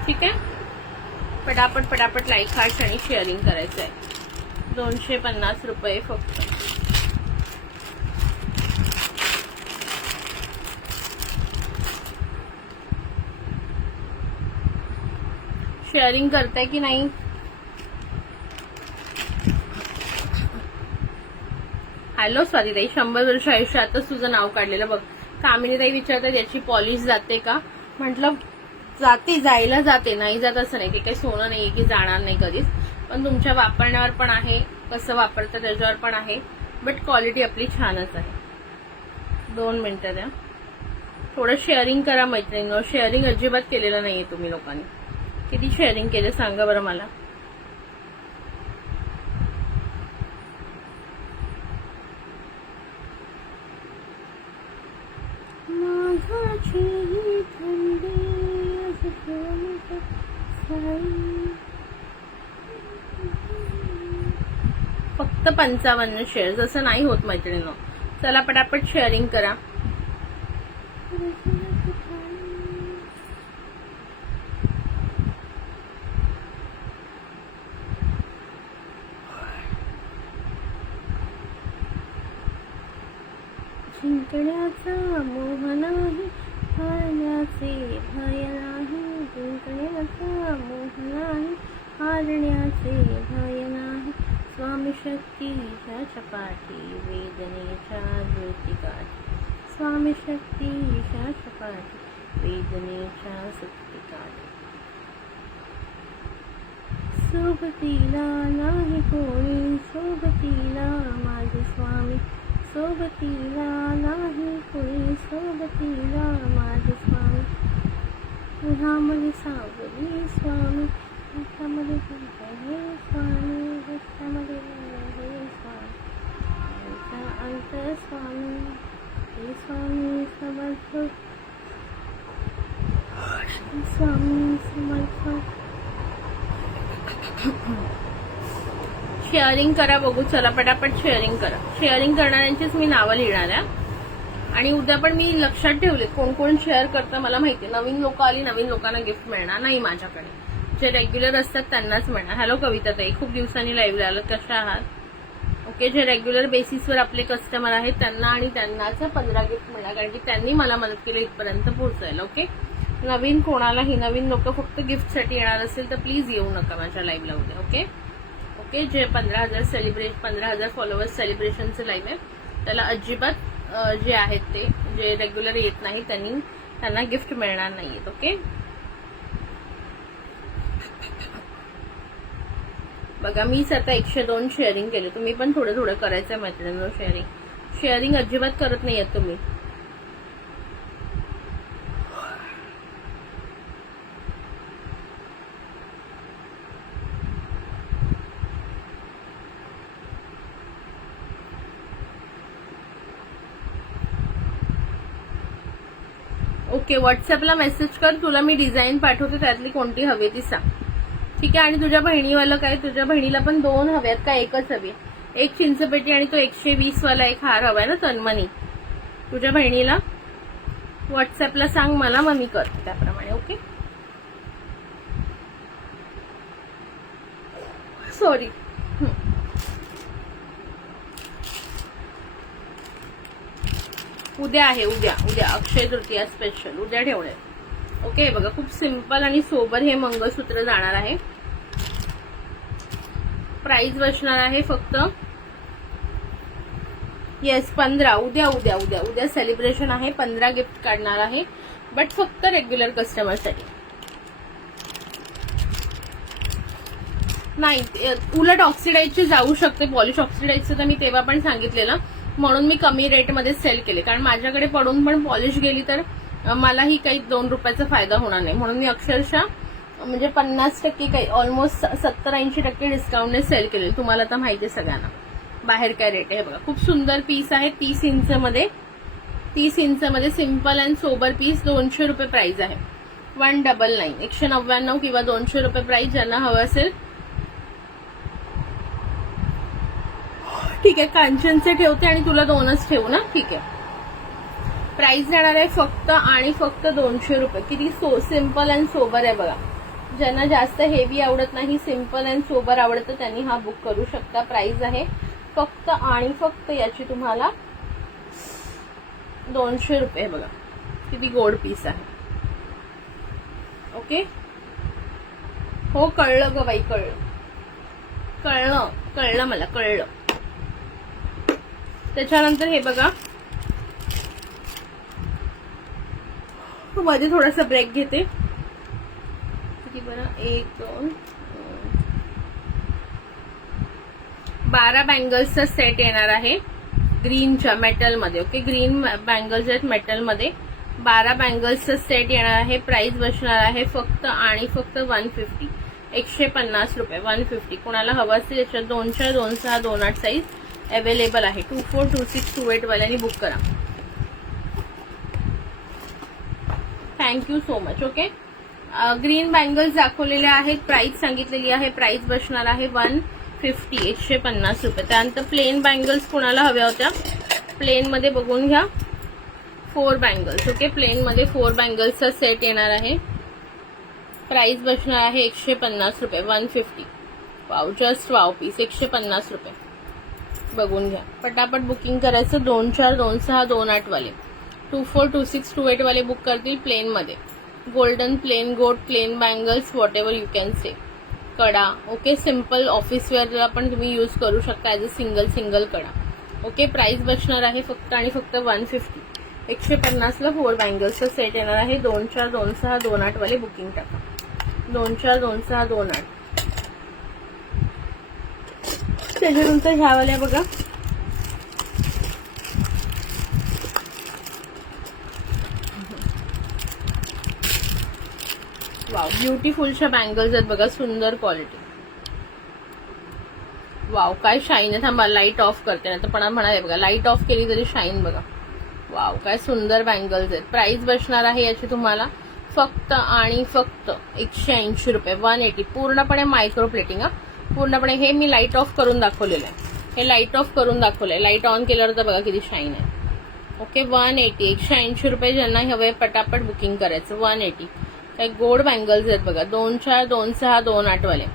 ठीक आहे, पटापट पटापट लाईक, हार्ट आणि शेअरिंग करायचं आहे. 250 रुपये फक्त. शेअरिंग करताय की नाही? हॅलो स्वातीताई, 100 वर्ष आयुष्य, आताच तुझं नाव काढलेलं बघ. कामिनीताई विचारतात याची पॉलिश जाते का? म्हटलं जाते, जायला जाते, नाही जात असं नाही. ते काही सोनं नाही की जाणार नाही कधीच, पण तुमच्या वापरण्यावर पण आहे, कसं वापरतं त्याच्यावर पण आहे. बट क्वालिटी आपली छानच आहे. 2 मिनिटं द्या. थोडं शेअरिंग करा मैत्रिणींनो. शेअरिंग अजिबात केलेलं नाहीये तुम्ही लोकांनी. किती शेअरिंग केलं सांगा बरं मला. फक्त 55 शेअर्स, असं नाही होत मैत्रिणींनो. चला पटापट शेअरिंग करा. जिंकण्याचा मोह नाही, हारण्याचे भय नाही. जिंकण्याचा मोह नाही, हारण्याचे भय नाही. स्वामी शक्तीच्या चपाटी, वेदनेच्या ज्योतिकाठी. स्वामी शक्तीच्या चपाटी, वेदनेच्या सुप्तिकाठी. सोबतीला नाही कोणी, सोबतीला माझे स्वामी. सोबतीला नाही कोणी, सोबतीला माझे स्वामी. उन्हामध्ये सावली स्वामी, हातामध्ये हे स्वामी, हातामध्ये हे स्वामी. स्वामी श्री स्वामी समर्थ, श्री स्वामी समर्थ. शेअरिंग करा बघू, चला पटापट शेअरिंग करा. शेअरिंग करणाऱ्यांचीच मी नावं लिहिणार आहे. आणि उद्या पण मी लक्षात ठेवले कोण कोण शेअर करतं मला माहिती. नवीन लोक आली, नवीन लोकांना गिफ्ट मिळणार नाही माझ्याकडे. जे रेग्युलर असतात त्यांनाच मिळणार. हॅलो कविता ताई, खूप दिवसांनी लाईव्हला आलात, कशा आहात? ओके, जे रेग्युलर बेसिसवर आपले कस्टमर आहेत त्यांना आणि त्यांनाच 15 गिफ्ट मिळणार, कारण की त्यांनी मला मदत केली इथपर्यंत पोहोचायला. ओके, नवीन कोणालाही, नवीन लोक फक्त गिफ्टसाठी येणार असेल तर प्लीज येऊ नका माझ्या लाईव्हला उद्या. ओके ओके, जे 15,000 फॉलोअर्स सेलिब्रेशनचं लाईव्ह आहे त्याला अजिबात जे आहेत ते जे रेग्युलर येत नाही त्यांना गिफ्ट मिळणार नाहीयेत. ओके, बघा मीच आता 102 शेअरिंग केले. तुम्ही पण थोडं थोडं करायचं मैत्रिणींनो. शेअरिंग अजिबात करत नाहीयेत तुम्ही. ओके, व्हॉट्सअपला मेसेज कर, तुला मी डिझाईन पाठवते, त्यातली कोणती हवी ती सांग. ठीक आहे. आणि तुझ्या बहिणीवाला काय, तुझ्या बहिणीला पण 2 हव्यात का एकच हवी? एक चिंचपेटी आणि तो 120 वाला एक हार हवाय ना तन्मनी. तुझ्या बहिणीला व्हॉट्सअपला सांग मला, मग मी करते त्याप्रमाणे. Okay, sorry. उद्या आहे, उद्या अक्षय तृतीया स्पेशल उद्या ठेवणे. ओके, बघा खूप सिंपल आणि सोबर हे मंगळसूत्र जाणार आहे. प्राइस बसणार आहे फक्त 15. उद्या सेलिब्रेशन आहे. 15 गिफ्ट काढणार आहे, बट फक्त रेग्युलर कस्टमरसाठी नाही. उलट ऑक्सिडाईजची जाऊ शकते, पॉलिश ऑक्सिडाईजचं तर मी तेव्हा पण सांगितलेलं, म्हणून मी कमी रेटमध्ये सेल केले. कारण माझ्याकडे पडून पण पॉलिश गेली तर मलाही काही 2 रुपयाचा फायदा होणार नाही, म्हणून मी अक्षरशः म्हणजे 50% काही ऑलमोस्ट 70-80% डिस्काउंटने सेल केले. तुम्हाला तर माहिती आहे सगळ्यांना बाहेर काय रेट आहे. बघा खूप सुंदर पीस आहे. 30 इंचमध्ये सिंपल अँड सोबर पीस. 200 रुपये प्राइस आहे. 199, 199 किंवा 200 रुपये प्राइस. ज्यांना हवं असेल ठीक आहे. कांचनचे ठेवते आणि तुला 2च ठेवू ना. ठीक आहे. प्राइस जाणार आहे फक्त आणि फक्त 200 रुपये. किती सिंपल अँड सोबर आहे बघा. ज्यांना जास्त हेवी आवडत नाही, सिंपल अँड सोबर आवडतं, त्यांनी हा बुक करू शकता. प्राइस आहे फक्त आणि फक्त याची तुम्हाला 200 रुपये. बघा किती गोड पीस आहे. ओके, हो कळलं ग बाई, कळलं मला, कळलं. त्याच्यानंतर हे बघा, मध्ये थोडासा ब्रेक घेते. किती बरं, 1 2 12 बँगल्सचा सेट येणार आहे ग्रीनच्या मेटलमध्ये. ओके, ग्रीन बँगल्स आहेत मेटलमध्ये. 12 बँगल्सचा सेट येणार आहे. प्राइस बसणार आहे फक्त आणि फक्त 150, 150 रुपये. 150. कोणाला हवं असेल याच्यात 2 4 2 6 2 8 साईज अवेलेबल आहे. 24 26 28 वाल्यांनी बुक करा. Thank you so much. Okay, green bangles दाखवलेले आहेत. प्राइस सांगितलेली आहे. प्राइस बसणार आहे 150, 150 रुपये. त्यानंतर प्लेन बँगल्स कोणाला हव्या होत्या, प्लेन मध्ये बघून घ्या. 4 बँगल्स. ओके, प्लेन मध्ये 4 बँगल्सचा सेट येणार आहे. प्राइस बसणार आहे 150 रुपये. 150. Wow, just wow piece. 150 रुपये. बघून घ्या, पटापट बुकिंग करायचं. 2 4 2 6 2 8 वाले. 24 26 28 वाले बुक करतील. प्लेन मध्ये golden, plain gold, plain bangles, whatever you can say. कडा. ओके, सिंपल ऑफिस वेअरला पण तुम्ही यूज करू शकता ऍज अ सिंगल कडा. ओके, प्राइस बसणार आहे फक्त आणि फक्त 150. 150ला 4 बँगल्सचा सेट येणार आहे. 2 4 2 6 2 8 वाले बुकिंग टाका. 2 4 2 6 2 8. त्याच्यानंतर ह्या वाल्या बघा, वाव ब्युटिफुलच्या बँगल्स आहेत बघा, सुंदर क्वालिटी. वाव काय शाईन आहे. थांबा लाईट ऑफ करते ना तर पण म्हणाले बघा, लाईट ऑफ केली तरी शाईन बघा. वाव काय सुंदर बँगल्स आहेत. प्राइस बसणार आहे याची तुम्हाला फक्त आणि फक्त 180 रुपये. 180 पूर्णपणे मायक्रो प्लेटिंग. पूर्णपणे हे मी लाईट ऑफ करून दाखवलेलं आहे. हे लाईट ऑफ करून दाखवलंय. लाईट ऑन केल्यावर तर बघा किती शाईन आहे. ओके 180 180 रुपये. ज्यांना हवे पटापट बुकिंग करायचं. 180 काय गोड बँगल्स आहेत बघा. 24 26 28 वाले.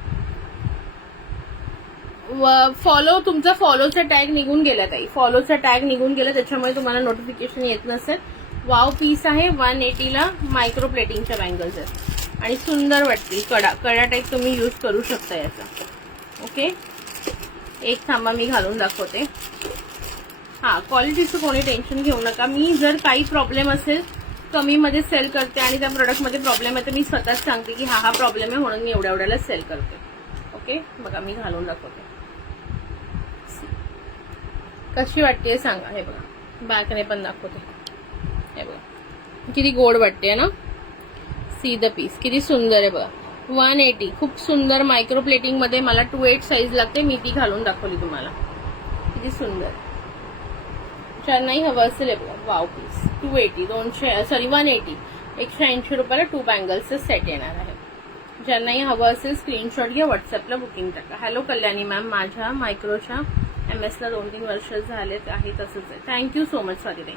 फॉलो तुमचा फॉलोचा टॅग निघून गेला ताई. फॉलोचा टॅग निघून गेला त्याच्यामुळे तुम्हाला नोटिफिकेशन येत नसेल. वाव पीस आहे. 180 ला मायक्रो प्लेटिंगच्या बँगल्स आहेत आणि सुंदर वाटतील. कडा टाईप तुम्ही यूज करू शकता याचा. ओके एक थांबा मी घालून दाखवते. हा क्वालिटीचं कोणी टेन्शन घेऊ नका. मी जर काही प्रॉब्लेम असेल कमीमध्ये सेल करते आणि त्या प्रोडक्टमध्ये प्रॉब्लेम आहे तर मी स्वतःच सांगते की हा प्रॉब्लेम आहे म्हणून मी एवढ्याला सेल करते. ओके बघा मी घालून दाखवते कशी वाटते सांगा. हे बघा बॅकने पण दाखवते. हे बघा किती गोड वाटते ना. सी द पीस किती सुंदर आहे बघा. 180 खूप सुंदर मायक्रो प्लेटिंग मध्ये. मला 28 साईज लागते. मी ती घालून दाखवली तुम्हाला. किती सुंदर. ज्यांनाही हवं असेल हे बघा. वाव पीस 280 180 180 रुपयाला 2 बँगल्सचं सेट येणार आहे. ज्यांनाही हवं असेल स्क्रीनशॉट घ्या. व्हॉट्सअपला बुकिंग टाका. Hello Kalyani ma'am. माझ्या मायक्रोच्या MS ला 2-3 वर्ष झालेत आहे. तसंच आहे. Thank you so much Swati.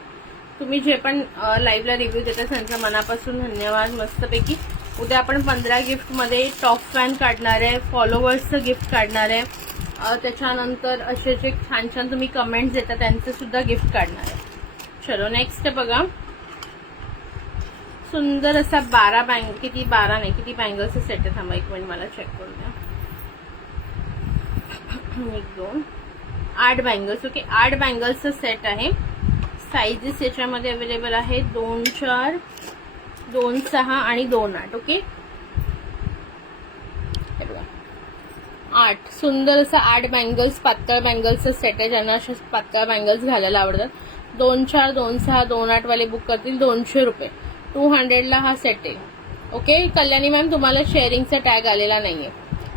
तुम्ही जे पण लाईव्हला रिव्ह्यू देता त्यांच्या मनापासून धन्यवाद. मस्तपैकी उद्या आपण 15 गिफ्ट मध्ये टॉप फॅन काढणार आहे. फॉलोवर्सचं गिफ्ट काढणार आहे. त्याच्यानंतर असे जे छान छान तुम्ही कमेंट्स देता त्यांचं सुद्धा गिफ्ट काढणार आहे. चलो नेक्स्ट बघा. सुंदर असा 12 किती 12 नाही किती बँगल्सचा सेट आहे. थांबा एक मिनिट मला चेक करू द्या. 1 2 8 बँगल्स. ओके 8 बँगल्सचा सेट आहे. साईजेस याच्यामध्ये अवेलेबल आहे 2 4 2 6 आणि 2 8. ओके हे बघा 8 सुंदर असं 8 बँगल्स पातळ बँगल्सचा सेट आहे. ज्यांना अशा पातळ बँगल्स घालायला आवडतात 2 4 2 6 2 8 वाले बुक करतील 200 रुपये. 200 ला हा सेट आहे. ओके कल्याणी मॅम तुम्हाला शेअरिंगचा टॅग आलेला नाहीये.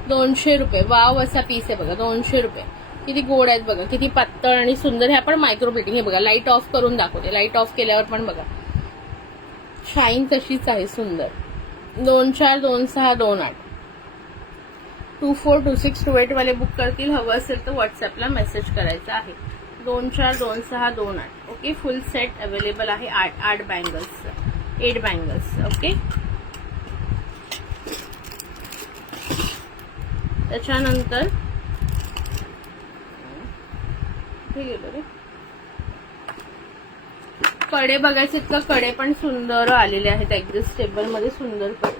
200 रुपये. वाव असा पीस आहे बघा. 200 रुपये. किती गोड आहेत बघा. किती पातळ आणि सुंदर. हे आपण मायक्रो प्लेटिंग. हे बघा लाईट ऑफ करून दाखवते. लाईट ऑफ केल्यावर पण बघा शाईन तशीच आहे सुंदर. 2 4 2 6 2 8 24 26 28 वाले बुक करतील. हवं असेल तर व्हॉट्सअपला मेसेज करायचा आहे. 2 4 2 6 2 8. ओके फुल सेट अवेलेबल आहे. 8 बँगल्स 8 बँगल्स. ओके त्याच्यानंतर कडे बघायचे का. कडे पण सुंदर आलेले आहेत. ऍडजस्टेबल मध्ये सुंदर कडे.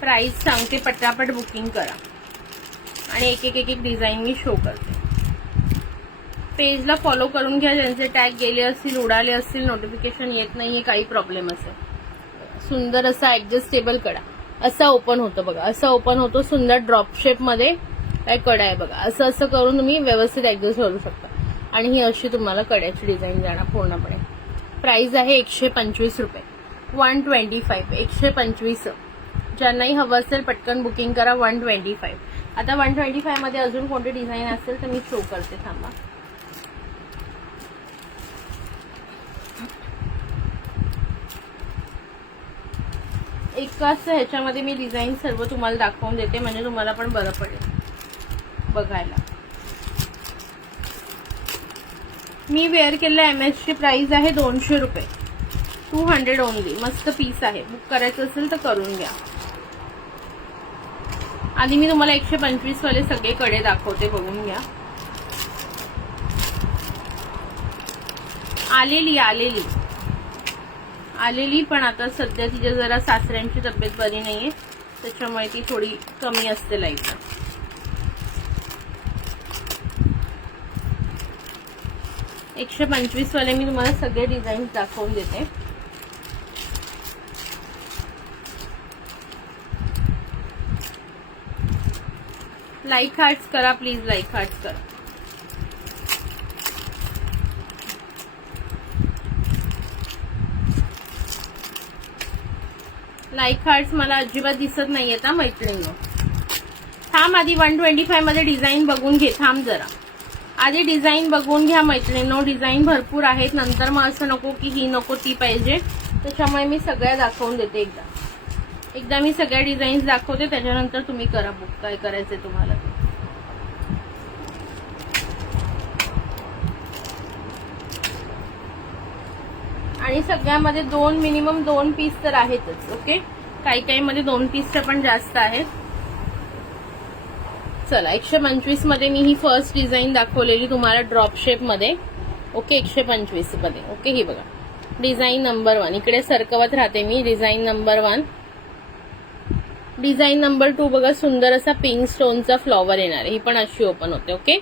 प्राइस सांगते पटापट बुकिंग करा आणि एक डिझाईन मी शो करते. पेजला फॉलो करून घ्या. ज्यांचे टॅग गेले असतील उडाले असतील नोटिफिकेशन येत नाहीये काही प्रॉब्लेम असेल. सुंदर असा ऍडजस्टेबल कडा असा ओपन होतो बघा. असा ओपन होतो सुंदर ड्रॉप शेप मध्ये काय कडा आहे बघा. असं करून तुम्ही व्यवस्थित ऍडजस्ट करू शकता आणि ही अशी तुम्हाला कड्याची डिझाईन जाणार पूर्णपणे. प्राइस आहे 125 रुपये. 125 125. ज्यांनाही हवं असेल पटकन बुकिंग करा. 125. आता 125 मध्ये अजून कोणती डिझाईन असेल तर मी शो करते. थांबा एकाच ह्याच्यामध्ये मी डिझाईन सर्व तुम्हाला दाखवून देते म्हणजे तुम्हाला पण बरं पडेल बघायला. मी वेअर केलेल्या MS ची प्राइस आहे 200 रुपये. 200 ओनली. मस्त पीस आहे. बुक करायचं असेल तर करून घ्या. आधी मी तुम्हाला 125 वाले सगळे कडे दाखवते बघून घ्या. आलेली पण आता सध्या तिच्या जरा सासऱ्यांची तब्येत बरी नाहीये त्याच्यामुळे ती थोडी कमी असते लाईट. $125 वाले मी तुम्हाला सगळे डिझाईन दाखवून देते. लाईक हार्ट्स करा प्लीज. लाईक हार्ट्स करा. लाईक हार्ट्स मला अजिबात दिसत नाहीये आता मैत्रिणींनो. थांब आधी 125 मध्ये डिझाईन बघून घे. थांब जरा, आधी डिझाईन बघून घ्या मैत्रिणींनो. डिझाईन भरपूर आहेत, नंतर मग असं नको की ही नको ती पाहिजे. त्याच्यामुळे मी सगळ्या दाखवून देते. एकदा मी सगळ्या डिझाईन्स दाखवते, त्याच्यानंतर तुम्ही करा बुक काय करायचंय तुम्हाला. आणि सगळ्यामध्ये मिनिमम 2 पीस तर आहेतच. ओके, काही काही मध्ये 2 पीसच्या पण जास्त आहेत. चला 125 मध्ये मी ही फर्स्ट डिझाईन दाखवलेली तुम्हाला ड्रॉप शेप मध्ये. ओके 125 मध्ये. ओके ही बघा डिझाईन नंबर 1. इकडे सरकवत राहते मी. Design number 1. डिझाईन नंबर 2 बघा, सुंदर असा पिंक स्टोनचा फ्लॉवर येणार आहे. ही पण अशी ओपन होते. ओके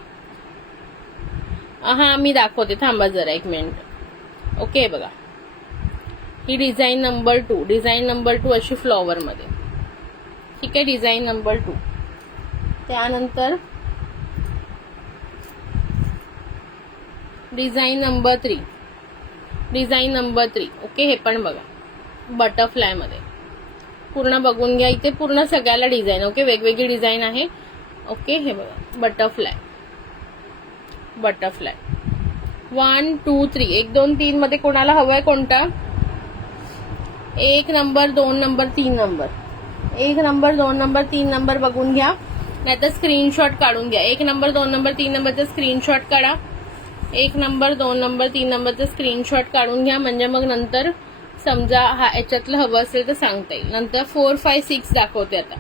हा मी दाखवते, थांबा जरा 1 मिनिट. ओके बघा ही डिझाईन नंबर 2. डिझाईन नंबर 2 अशी फ्लॉवर मध्ये. ठीक आहे, डिझाईन नंबर 2. त्यानंतर design number 3. Design number 3. Okay हे पण बघा बटरफ्लाय मध्ये. पूर्ण बघून घ्या, इथे पूर्ण सगळ्याला डिझाईन. ओके वेगवेगळी डिझाईन आहे. ओके हे बघा बटरफ्लाय. बटरफ्लाय 1 2 3. 1 2 3 मध्ये कोणाला हवाय कोणता? 1 number 2 number 3 number. 1 number 2 number 3 number बघून घ्या, नाहीतर स्क्रीनशॉट काढून घ्या. 1 नंबर 2 नंबर 3 नंबरचा स्क्रीनशॉट काढा. 1 नंबर 2 नंबर 3 नंबरचा स्क्रीनशॉट काढून घ्या, म्हणजे मग नंतर समजा हा याच्यातलं हवं असेल तर सांगता येईल. नंतर 4 5 6 दाखवते आता.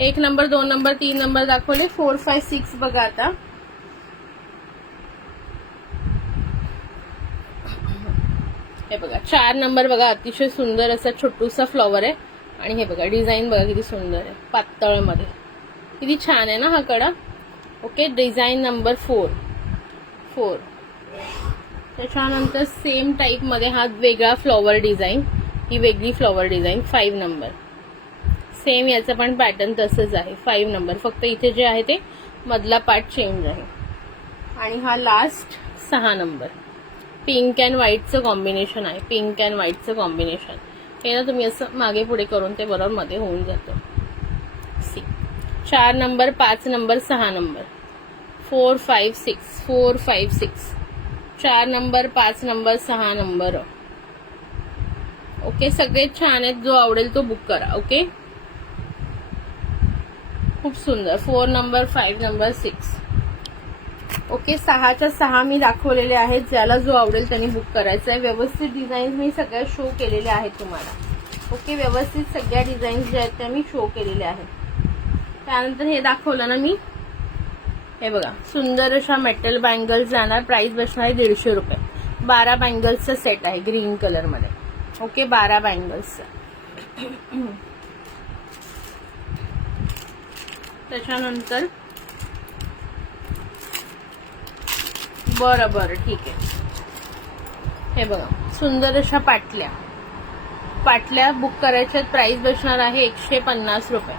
1 नंबर 2 नंबर 3 नंबर दाखवले. 4 5 6 बघा आता. हे बघा 4 नंबर बघा, अतिशय सुंदर असा छोटूसा फ्लॉवर आहे. आणि हे बघा डिझाईन बघा किती सुंदर आहे, पातळ मध्ये. किती छान आहे ना हा कडा. Okay design number 4. त्याच्यानंतर सेम टाईप मध्ये हा वेगळा फ्लॉवर डिझाईन. ही वेगळी फ्लॉवर डिझाईन 5 नंबर. सेम याचं पण पॅटर्न तसंच आहे. 5 नंबर, फक्त इथे जे आहे ते मधला पार्ट चेंज आहे. आणि हा लास्ट 6 नंबर. पिंक अँड व्हाईटचं कॉम्बिनेशन आहे. पिंक अँड व्हाईटचं कॉम्बिनेशन हे ना तुम्ही असं मागे पुढे करून ते बरोबर मध्ये होऊन जातं. 4 number 5 number 6 number. 4 5 6. 4 5 6. 4 number 5 number 6 number. Okay सगळे छान आहेत, जो आवडेल तो बुक करा. ओके खूप सुंदर. 4 नंबर 5 नंबर 6. ओके 6च्या 6 मी दाखवलेले आहेत. ज्याला जो आवडेल त्यांनी बुक करायचं आहे. व्यवस्थित डिझाईन्स मी सगळ्या शो केलेल्या आहेत तुम्हाला. ओके व्यवस्थित सगळ्या डिझाईन्स ज्या आहेत त्या मी शो केलेल्या आहेत. त्यानंतर हे दाखवलं ना मी, हे बघा सुंदर अशा मेटल बँगल्स जाणार. प्राइस बसणार आहे 150 रुपये. 12 बँगल्सचा सेट आहे ग्रीन कलर मध्ये. ओके 12 बँगल्सचा. त्याच्यानंतर बरं ठीक आहे. हे बघा सुंदर अशा पाटल्या बुक करायच्यात. प्राइस बसणार आहे 150 रुपये.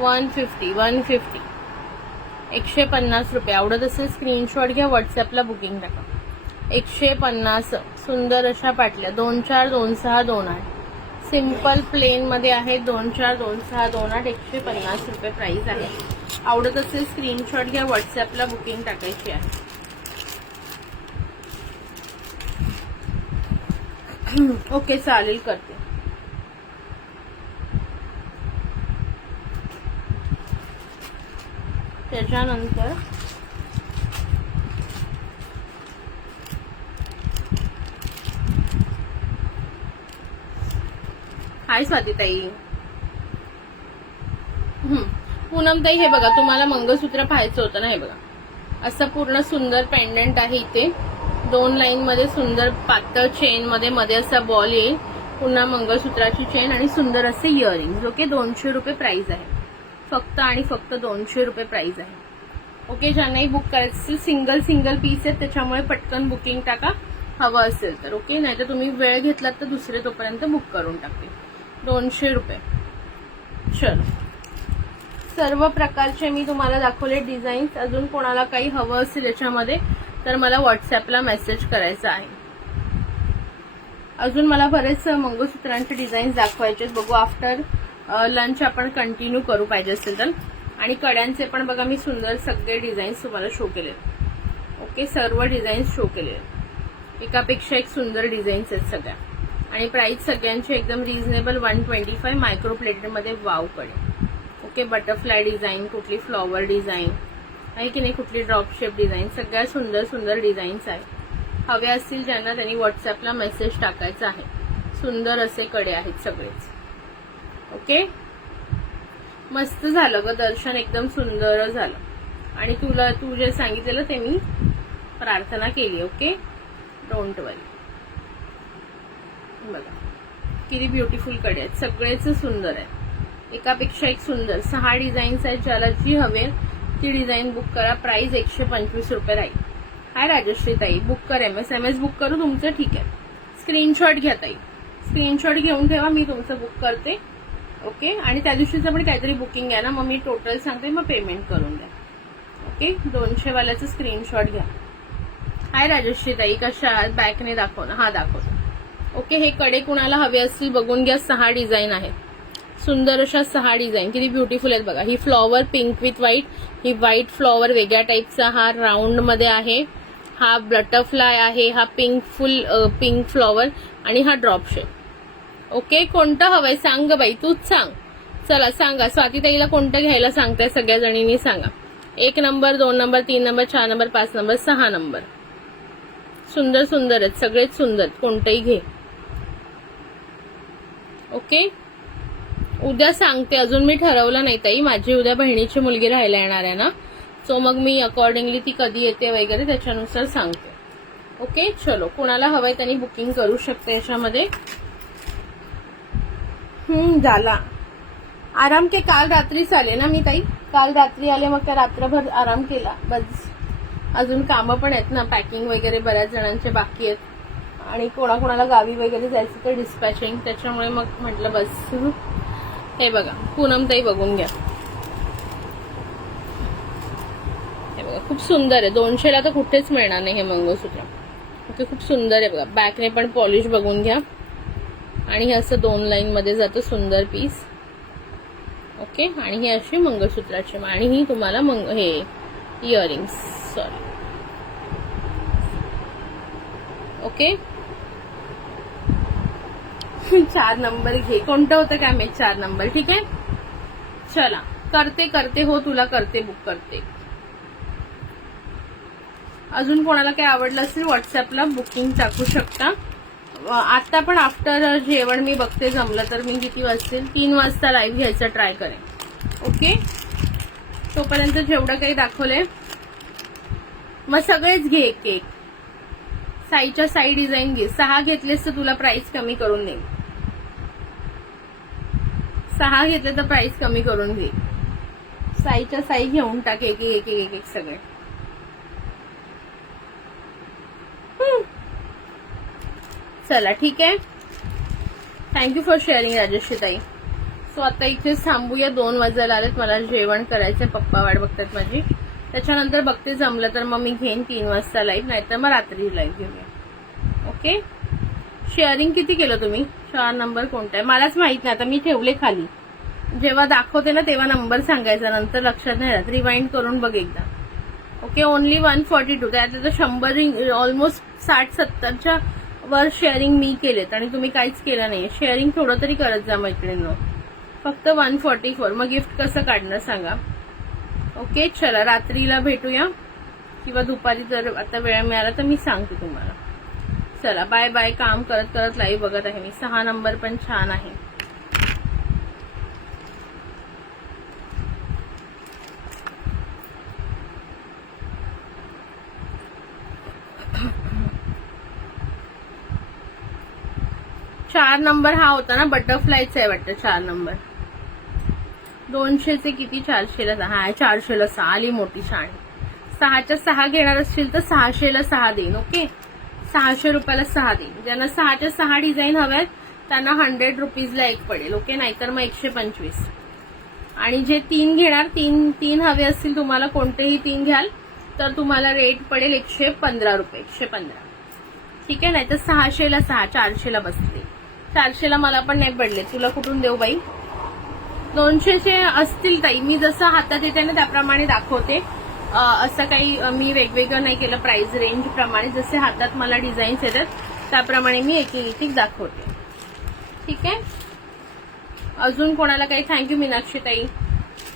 150 150 रुपये. आवडत असेल स्क्रीनशॉट घ्या, व्हॉट्सअपला बुकिंग टाका. 150 सुंदर अशा पाटल्या. 2 4 2 6 2 8. सिंपल प्लेन मध्ये आहे. 2 4 2 6 2 8. 150 रुपये प्राइस आहे. आवडत असेल स्क्रीनशॉट घ्या, व्हॉट्सअपला बुकिंग टाकायची आहे. ओके चालेल करते. त्याच्यानंतर हाय स्वातीताई. पूनमताई हे बघा तुम्हाला मंगळसूत्र पाहायचं होतं ना. हे बघा असं पूर्ण सुंदर पेंडंट आहे. इथे 2 लाईन मध्ये सुंदर पातळ चेन मध्ये असा बॉल येईल. पुन्हा मंगळसूत्राची चेन आणि सुंदर असे इयरिंग्स. ओके 200 रुपये प्राइस आहे. फक्त आणि फक्त 200 रुपये प्राइस आहे. ओके ज्यांनाही बुक करायचं असेल, सिंगल पीस आहेत त्याच्यामुळे पटकन बुकिंग टाका हवं असेल तर. ओके नाहीतर तुम्ही वेळ घेतलात तर दुसरे तोपर्यंत बुक करून टाकते. 200 रुपये. चलो सर्व प्रकारचे मी तुम्हाला दाखवले डिझाईन्स. अजून कोणाला काही हवं असेल याच्यामध्ये तर मला व्हॉट्सअपला मेसेज करायचा आहे. अजून मला बरेच मंगळसूत्रांचे डिझाईन्स दाखवायचे. बघू आफ्टर लंच आपण कंटिन्यू करू पाहिजे असेल तर. आणि कड्यांचे पण बघा मी सुंदर सगळे डिझाईन्स तुम्हाला शो केले. ओके, सर्व डिझाईन्स शो केले, एकापेक्षा एक सुंदर डिझाईन्स आहेत सगळ्या. आणि प्राइस सगळ्यांची एकदम रिझनेबल 125 मायक्रो प्लेटेड मध्ये. वाव कडे. ओके, बटरफ्लाय डिझाईन, कुठली फ्लॉवर डिझाईन आहे की नाही, कुठली ड्रॉप शेप डिझाईन, सगळ्या सुंदर सुंदर डिझाईन्स आहे. हवे असतील ज्यांना त्यांनी व्हॉट्सअपला मेसेज टाकायचा आहे. सुंदर असे कडे आहेत सगळेच. ओके, मस्त झालं ग दर्शन, एकदम सुंदर झालं. आणि तुला तू जे सांगितलेलं ते मी प्रार्थना केली. ओके, डोंट वरी. बघा किती ब्युटिफुल कडे आहेत, सगळेच सुंदर आहे, एकापेक्षा एक सुंदर. 6 डिझाईन्स आहेत, ज्याला जी हवे ती डिझाईन बुक करा. प्राइस 125 रुपये राहील. हाय राजश्री ताई, बुक कर. एमएस बुक करू तुमचं? ठीक आहे, स्क्रीनशॉट घ्या ताई, स्क्रीनशॉट घेऊन ठेवा, मी तुमचं बुक करते. ओके, आणि त्या दिवशीचं पण काहीतरी बुकिंग आहे ना, मग मी टोटल सांगते, मग पेमेंट करून द्या. ओके, 200 वाल्याचं स्क्रीनशॉट घ्या. हाय राजश्री ताई, कशा बॅकने दाखव ना? हा दाखवतो. ओके, हे कडे कुणाला हवे असतील बघून घ्या. 6 डिझाईन आहेत, सुंदर अशा 6 डिझाईन, किती ब्युटिफुल आहेत बघा. ही फ्लॉवर पिंक विथ व्हाईट, ही व्हाईट फ्लॉवर वेगळ्या टाईपचा, हा राऊंड मध्ये आहे, हा बटरफ्लाय आहे, हा पिंक फुल पिंक फ्लॉवर, आणि हा ड्रॉप शेप. ओके, कोणतं हवंय सांग ग बाई, तूच सांग. चला सांगा, स्वातीताईला कोणतं घ्यायला सांगताय सगळ्या जणींनी सांगा. 1 number, 2 number, 3 number, 4 number, 5 number, 6 number. सुंदर सुंदर आहेत, सगळेच सुंदर, कोणतंही घे. ओके, उद्या सांगते, अजून मी ठरवलं नाही ताई. माझी उद्या बहिणीची मुलगी राहायला येणार आहे ना, सो मग मी अकॉर्डिंगली ती कधी येते वगैरे त्याच्यानुसार सांगते. ओके, चलो, कोणाला हवंय त्यांनी बुकिंग करू शकते याच्यामध्ये. झाला आराम के काल रात्रीच आले ना मी ताई, काल रात्री आले, मग त्या रात्रभर आराम केला बस. अजून कामं पण आहेत ना, पॅकिंग वगैरे बऱ्याच जणांचे बाकी आहेत, आणि कोणाकोणाला गावी वगैरे जायचं तर डिस्पॅचिंग, त्याच्यामुळे मग म्हटलं बस. हे बघा पूनम ताई, बघून घ्या. हे बघा खूप सुंदर आहे, 200ला तर कुठेच मिळणार नाही हे मंगळसूत्र. ओके, खूप सुंदर आहे बघा, बॅकने पण पॉलिश बघून घ्या. आणि हे असं 2 लाईन मध्ये जातं, सुंदर पीस. ओके, आणि ही अशी मंगळसूत्राची, आणि ही तुम्हाला हे इयरिंग्स, सॉरी. ओके, 4 नंबर घे, कोणतं होतं काय माहित 4 नंबर. ठीक आहे, चला करते हो, तुला करते, बुक करते. अजून कोणाला काय आवडलं असेल व्हॉट्सअपला बुकिंग टाकू शकता. आता पण आफ्टर जेवण मी बघते, जमलं तर मी किती वाजतील, 3 वाजता लाईव्ह घ्यायचा ट्राय करेन. ओके, तोपर्यंत जेवढं काही दाखवलंय मग सगळेच घे एक एक. साईच्या साई डिझाईन घे, 6 घेतलेस तर तुला प्राइस कमी करून देईन. 6 घेतले तर प्राइस कमी करून घे. साईच्या साई घेऊन टाक, एक एक एक एक सगळे. चला ठीक आहे, थँक्यू फॉर शेअरिंग राजश्री ताई. सो आता इथेच थांबूया, 2 वाजायला आलेत, मला जेवण करायचंय, पप्पा वाट बघतात माझी. त्याच्यानंतर बघते जमलं तर मग मी घेईन 3 वाजता लाईव्ह, नाहीतर मग रात्री लाईव्ह घेऊया. ओके, शेअरिंग किती केलं तुम्ही? 4 नंबर कोणता आहे मलाच माहित नाही, आता मी ठेवले खाली, जेव्हा दाखवते ना तेव्हा नंबर सांगायचा, नंतर लक्षात नाही राहत, रिवाइंड करून बघ एकदा. ओके, ओनली 142, त्यात 100 ऑलमोस्ट 60-70च्या वर शेअरिंग मी केलेत, आणि तुम्ही काहीच केलं नाही. शेअरिंग थोडं तरी करत जा मैत्रिणींनो. फक्त 144, मग गिफ्ट कसं काढणार सांगा. ओके, चला रात्रीला भेटूया, किंवा दुपारी जर आता वेळ मिळाला तर मी सांगते तुम्हाला. चला बाय बाय. काम करत करत लाईव्ह बघत आहे मी. 6 नंबर पण छान आहे. चार नंबर हा होता ना, बटरफ्लायचा आहे वाटतं 4 नंबर. 200चे किती? 400ला. हा 400ला 6 आली मोठी शाणी. 6च्या 6 घेणार असतील तर 600ला 6 देईन. ओके, 600 रुपयाला 6 देईन. ज्यांना 6च्या 6 डिझाईन हव्यात त्यांना 100 रुपीजला एक पडेल. ओके, नाहीतर मग 125. आणि जे 3 घेणार, 3 हवे असतील तुम्हाला, कोणतेही 3 घ्याल तर तुम्हाला रेट पडेल 115 रुपये. 115. ठीक आहे, नाहीतर 600ला 6 400ला बसते. 400ला मला पण नाही पडले, तुला कुठून देऊ बाई? 200चे असतील ताई. मी जसं हातात येते ना त्याप्रमाणे दाखवते. असं काही मी वेगवेगळं नाही केलं. प्राइस रेंज प्रमाणे जसे हातात मला डिझाईन्स येतात त्याप्रमाणे मी एक एक दाखवते. ठीक आहे. अजून कोणाला काही थँक्यू मीनाक्षी ताई.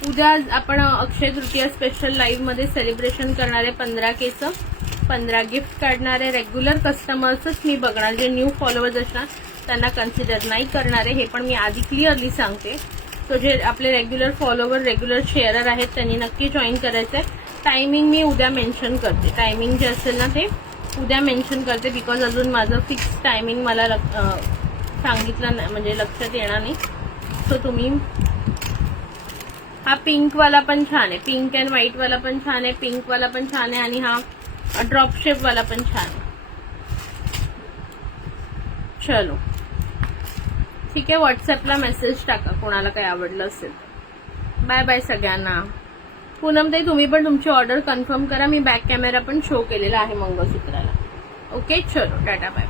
उद्या आपण अक्षय तृतीया स्पेशल लाईव्ह मध्ये सेलिब्रेशन करणारे 15K 15 गिफ्ट काढणारे. रेग्युलर कस्टमर्सच मी बघणार. जे न्यू फॉलोअर्स असणार त्यांना कन्सिडर नाही करणारे. हे पण मी आधी क्लिअरली सांगते. तो जे आपले रेग्युलर फॉलोअर रेग्युलर शेअरर आहेत त्यांनी नक्की जॉईन करायचंय. टायमिंग मी उद्या मेन्शन करते. टायमिंग जे असेल ना ते उद्या मेन्शन करते. बिकॉज अजून माझं फिक्स टायमिंग मला सांगितलं नाही, म्हणजे लक्षात येणार नाही. सो तुम्ही हा पिंक वाला पण छान आहे. पिंक अँड व्हाईट वाला पण छान आहे. पिंक वाला पण छान आहे आणि हा ड्रॉप शेप वाला पण छान आहे. चलो ठीक आहे. व्हॉट्सअपला मेसेज टाका कोणाला काही आवडलं असेल. बाय बाय सगळ्यांना. पूनमताई तुम्ही पण तुमची ऑर्डर कन्फर्म करा. मी बॅक कॅमेरा पण शो केलेला आहे मंगळसूत्राला. ओके चलो टाटा बाय.